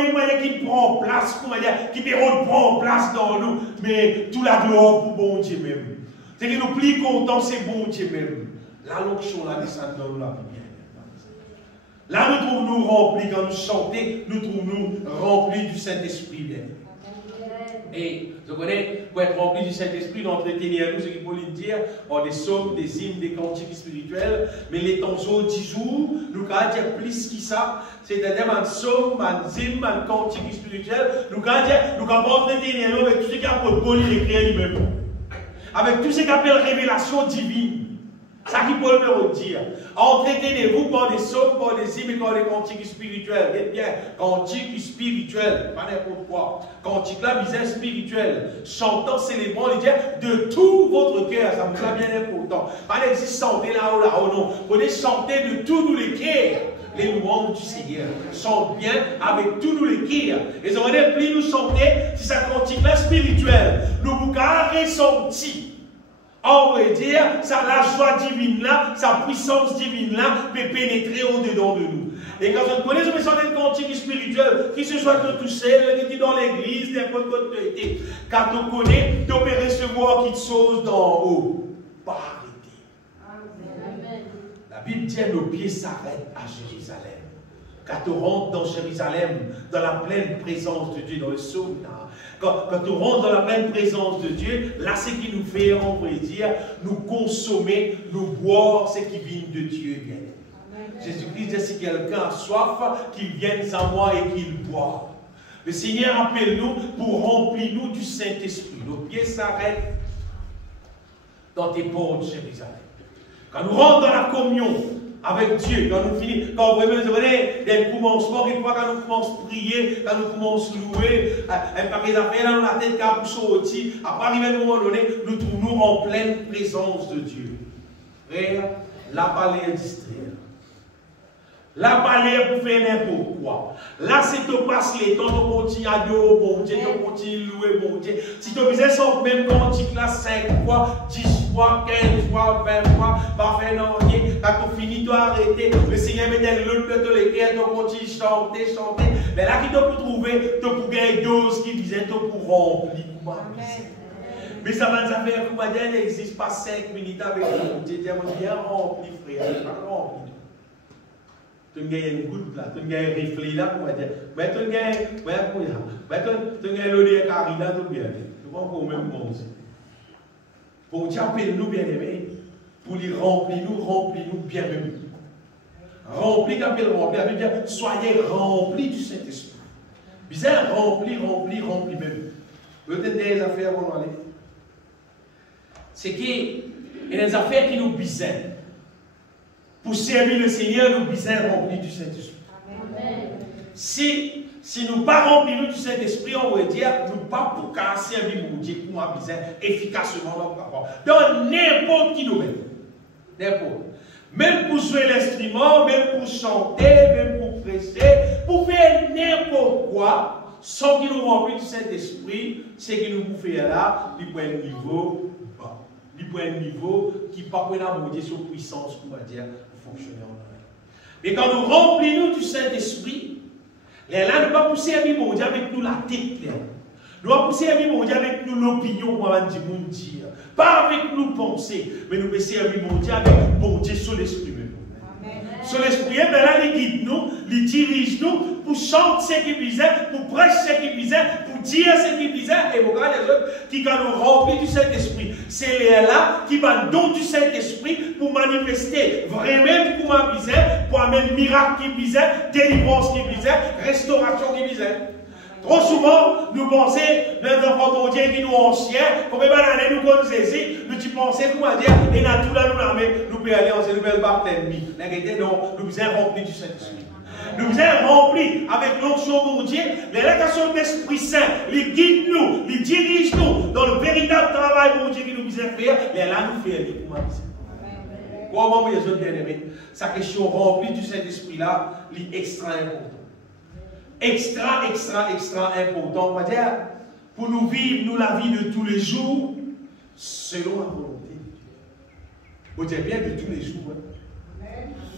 qui prend place, comment dire, qui prend place dans nous, mais tout la gloire pour bon Dieu même. C'est que nous plus contents, c'est bon Dieu même. La l'onction, la descend dans nous, la vie. Là, nous trouvons-nous remplis, quand nous chantons, nous trouvons-nous remplis du Saint-Esprit. Bien. Et, vous connaissez, pour être rempli du Saint-Esprit, nous entretenir nous, ce qu'il faut lui dire, en des psaumes, des hymnes, des cantiques spirituels, mais les temps 10 jours, nous allons dire plus que ça, c'est-à-dire un psaume, un hymne, un cantique spirituel, nous allons entretenir nous avec tout ce qu'il y a pour Paul écrit lui-même. Avec tout ce qu'on appelle révélation divine. Ça qui peut le dire. Entretenez-vous par des psaumes, par des hymnes et par des cantiques spirituels. Dites bien, cantiques spirituels, pas n'importe quoi. Cantique là, visage spirituel. Chantant, célébrant, les dieux de tout votre cœur. Ça me semble bien important. Pas d'existe chanter là-haut, non. Vous devez chanter de tous les cœurs. Les louanges du Seigneur. Chante bien avec tous les cœurs. Et ça va dire, plus nous chanter, si ça cantique là spirituel, nous vous ressentir. On veut dire, ça, la joie divine là, sa puissance divine là, peut pénétrer au-dedans de nous. Et quand on connaît ce message de cantique spirituel, qui se soit tout seul, qui est dans l'église, n'importe quoi tu été, quand on connaît, tu peux recevoir quelque chose d'en haut. Pas arrêter. La Bible dit, nos pieds s'arrêtent à Jérusalem. Quand on rentre dans Jérusalem, dans la pleine présence de Dieu, dans le psaume, quand on rentre dans la pleine présence de Dieu, là, c'est qui nous fait, on pourrait dire, nous consommer, nous boire ce qui vient de Dieu. Jésus-Christ dit, si quelqu'un a soif, qu'il vienne à moi et qu'il boive. Le Seigneur appelle nous pour remplir nous du Saint-Esprit. Nos pieds s'arrêtent dans tes portes de Jérusalem. Quand nous rentrons dans la communion avec Dieu, quand nous finissons, quand on remet des commencements, une fois quand nous commençons à prier, quand nous commençons à louer, un paquet d'affaires dans la tête, quand nous sortis, après arriver à un moment donné, nous trouvons en pleine présence de Dieu. Frère, la palais distraire. La palais pour faire n'importe quoi. Là, si tu passes les temps, tu continues à adorer au bon Dieu, tu continues à louer au bon Dieu. Si tu faisais ça, même quand tu classes 5 fois, 10 fois, 15 fois, 20 fois, pas faire non rien. Quand tu finis, tu arrêter. Le Seigneur mettait l'autre de les cœurs, tu continues à chanter, chanter. Mais là, qui tu peux trouver, tu peux gagner 12 qui disaient, tu peux remplir. Mais ça va nous faire, comment dire, il n'existe pas 5 minutes avec le Dieu. Dieu m'a bien rempli, frère. Pas rempli. Tu as une goutte là, tu as un réflexe là, comment dire. Mais tu as l'odeur carina, tu bien. Tu vois pour même monde. Pour Dieu appelle nous bien aimés, pour lui remplir nous bien aimés. Remplis, qu'appelle remplir, ça veut dire soyez remplis du Saint-Esprit. Bizarre, remplis même. Peut-être des affaires vont aller. C'est qu'il y a des affaires qui nous bisaient. Pour servir le Seigneur, nous besoin remplis du Saint-Esprit. Si nous ne pas remplis du Saint-Esprit, on va dire, nous ne pas pour servir mon Dieu, pour nous besoin efficacement notre parole. Dans n'importe qui domaine. N'importe. Même pour jouer l'instrument, même pour chanter, même pour prêcher, pour faire n'importe quoi, sans qu'il nous remplit du Saint-Esprit, c'est qu'il nous fait là, il prend un niveau bas. Il prend un niveau qui ne peut pas aborder sur puissance, on va dire, pour fonctionner en vrai. Mais quand nous remplissons du Saint-Esprit, là, nous ne pas pousser à vivre mon Dieu avec nous la tête. Nous ne pas pousser à vivre mon Dieu avec nous l'opinion, on va dire. Pas avec nous penser, mais nous pouvons servir mon Dieu avec mon Dieu sur l'esprit même. Sur l'esprit, mais là, il guide nous, il dirige nous pour chanter ce qui disait, pour prêcher ce qui disait, pour dire ce qui disait, et vous regardez les autres qui quand nous remplis du Saint-Esprit. C'est là qui va don du Saint-Esprit pour manifester vraiment pour ma misère, pour amener miracle qui disait, délivrance qui disait, restauration qui disait. Trop souvent, nous pensons, les enfants de Dieu qui nous anciens, comme les nous nous saisir, nous pensons, comment dire, et dans tout là, nous pouvons aller en ces nouvelles baptêmes. La réalité, non, nous sommes remplis du Saint-Esprit. Nous sommes remplis avec l'onction de Dieu, les réactions de l'Esprit Saint, les guide nous, les dirige nous dans le véritable travail de Dieu qui nous faisait faire, et là, nous faisons pour ma vie. Comment vous les autres bien-aimés? Sa question remplie du Saint-Esprit là, est extra important. Extra important, on va dire, pour nous vivre, nous, la vie de tous les jours, selon la volonté de Dieu. Vous dites bien de tous les jours. Hein?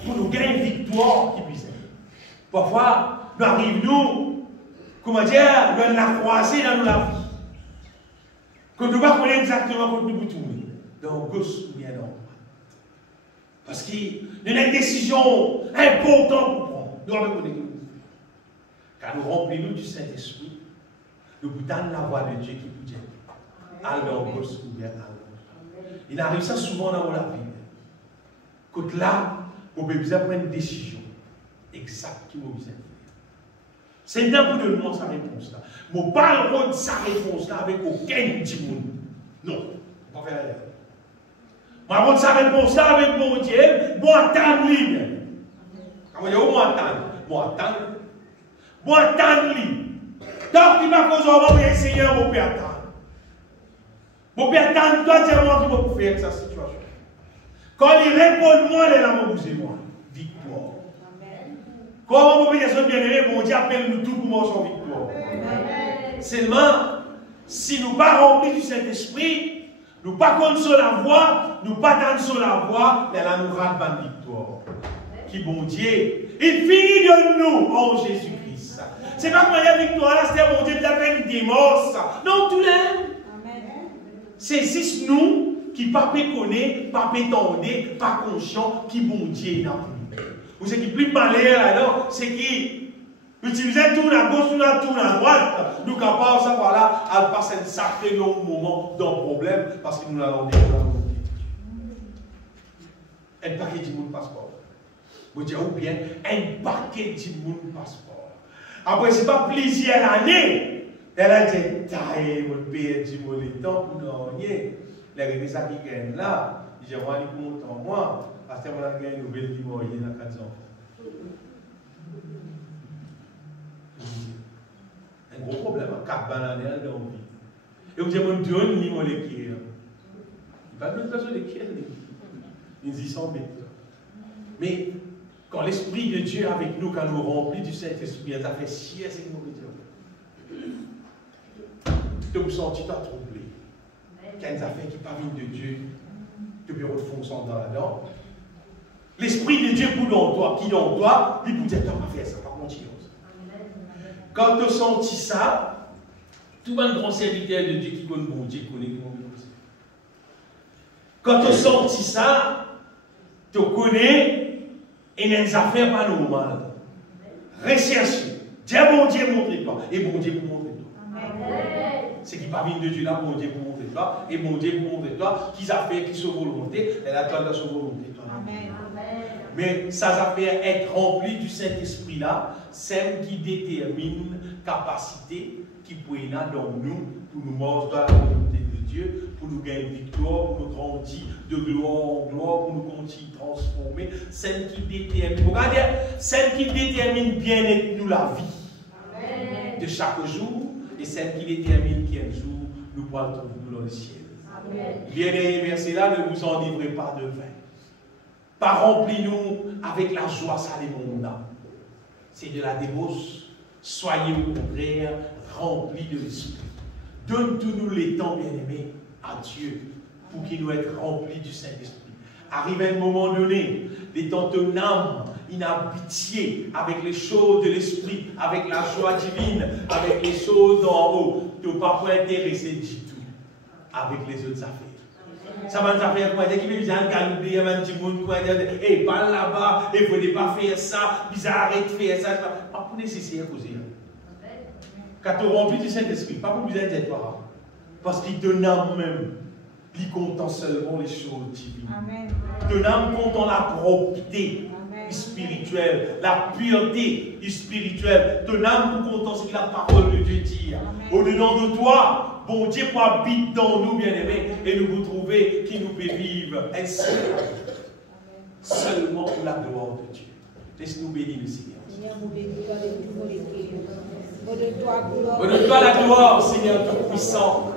Pour nous gagner une victoire qui puisse. Parfois, nous arrivons, comment dire, nous la croiser dans la vie. Que nous ne pas connaître exactement comment nous tourner. Dans gauche ou bien dans droite. Parce qu'il y a une décision importante pour prendre. Nous devons connaître. Car nous remplissons du Saint-Esprit, nous goûtons la voix de Dieu qui nous dit alors gauche ou bien alors. Il arrive ça souvent dans la vie. Quand là, vous avez besoin de prendre une décision exacte qui vous besoin. C'est bien pour de nous sa réponse là. Je ne parle pas de sa réponse là avec aucun dimon. Non, pas faire rien. Je parle de sa réponse là avec mon Dieu, moi attendre libre. Quand vous dites, moi attendre. Bon, attends-lui. Donc, il m'a causé au moment Seigneur, mon Père attend. Mon Père attend, toi, c'est moi qui vais faire cette situation. Quand il répond, moi, il est là, mon moi. Victoire. Comment mon Père bien-aimé, mon Dieu appelle nous tous pour manger en victoire. Seulement, si nous ne pas remplis du Saint-Esprit, nous ne pas compter sur la voie, nous ne pas attendre sur la voie, mais là, nous ratons la victoire. Qui, bon Dieu, il finit de nous en Jésus-Christ. C'est pas que la victoire là, c'était mon Dieu qui a fait une démence. Non, tout le c'est juste nous qui ne pas connaître, pas pétonder, pas conscient, qui bon Dieu n'a plus. Ou c'est qui plus malheur là, c'est qui utilisait tout à gauche, tout à droite. Nous capables ça voilà, à passer un sacré long moment dans le problème parce que nous l'avons dit pour la volonté. Un paquet de monde passeport. Vous dites ou bien un paquet de monde passeport. Après, ce n'est pas plaisir à l'année. Elle a dit, taille, mon père, du mon temps, non, rien. Les réveils, ça qui gagne là, j'ai rendu compte en moi. Parce que on a gagné une nouvelle qui m'a aidé dans 4 enfants. Un gros problème, 4 bananes dans la vie. Et vous dites, mon Dieu, il n'y a pas de l'équerre. Il n'y a pas besoin d'équerre. Ils y sont bêtes. Mais quand l'Esprit de Dieu est avec nous, quand nous remplit du Saint-Esprit, ça fait chier ce que nous disons. Tu te sens troublé. Quand il y a des affaires qui parviennent de Dieu, tu peux refoncer dans la dent. L'Esprit de Dieu qui dans toi, il peut dire, tu vas faire ça, pas continuer. Quand tu sens ça, tout un grand serviteur de Dieu qui connaît bon Dieu, connaît comment ça. Quand tu sens ça, tu connais et les affaires pas normales. Recherche. Dis bon Dieu montre-toi. Et bon Dieu pour montrer toi. C'est qui parvient de Dieu là, bon Dieu pour montrer toi. Et bon Dieu pour montrer toi. Qui a fait, qui sont volonté, elle attend de son volonté. Amen. Mais ça va faire être rempli du Saint-Esprit là, celle qui détermine capacité qui peut y avoir dans nous pour nous mordre dans la volonté de Dieu, pour nous gagner victoire, pour nous grandir de gloire en gloire, pour nous continuer à transformer, celle qui détermine, regardez, celle qui détermine bien être nous la vie de chaque jour, et celle qui détermine quel jour nous pourrons trouver dans le ciel. Bien les versets là, ne vous enivrez pas de vin. Pas remplis-nous avec la joie, ça les mondes. C'est de la débauche. Soyez au contraire remplis de l'esprit. Donne-nous les temps, bien-aimés, à Dieu, pour qu'il nous être remplis du Saint-Esprit. Arrive un moment donné, les temps ton âme inhabituée avec les choses de l'esprit, avec la joie divine, avec les choses d'en haut. Tu ne vas pas intéresser du tout avec les autres affaires. Ça va nous faire quoi? Qui veut bien galoper, un petit monde quoi? Eh, parle là-bas, il ne faut pas faire ça, bizarre, arrête de faire ça. Pas pour nécessaire causer. Quand tu remplis du Saint-Esprit, pas pour besoin d'être là. Parce qu'il te nomme même. Il content seulement les choses divines. Ton âme content la probité spirituelle, la pureté spirituelle. Ton âme content ce que la parole de Dieu dit. Au-dedans de toi, bon Dieu pour habiter dans nous, bien-aimés, et nous vous trouver qui nous peut vivre ainsi. Seulement pour la gloire de Dieu. Laisse-nous bénir le Seigneur. Donne-toi la gloire, Seigneur Tout-Puissant.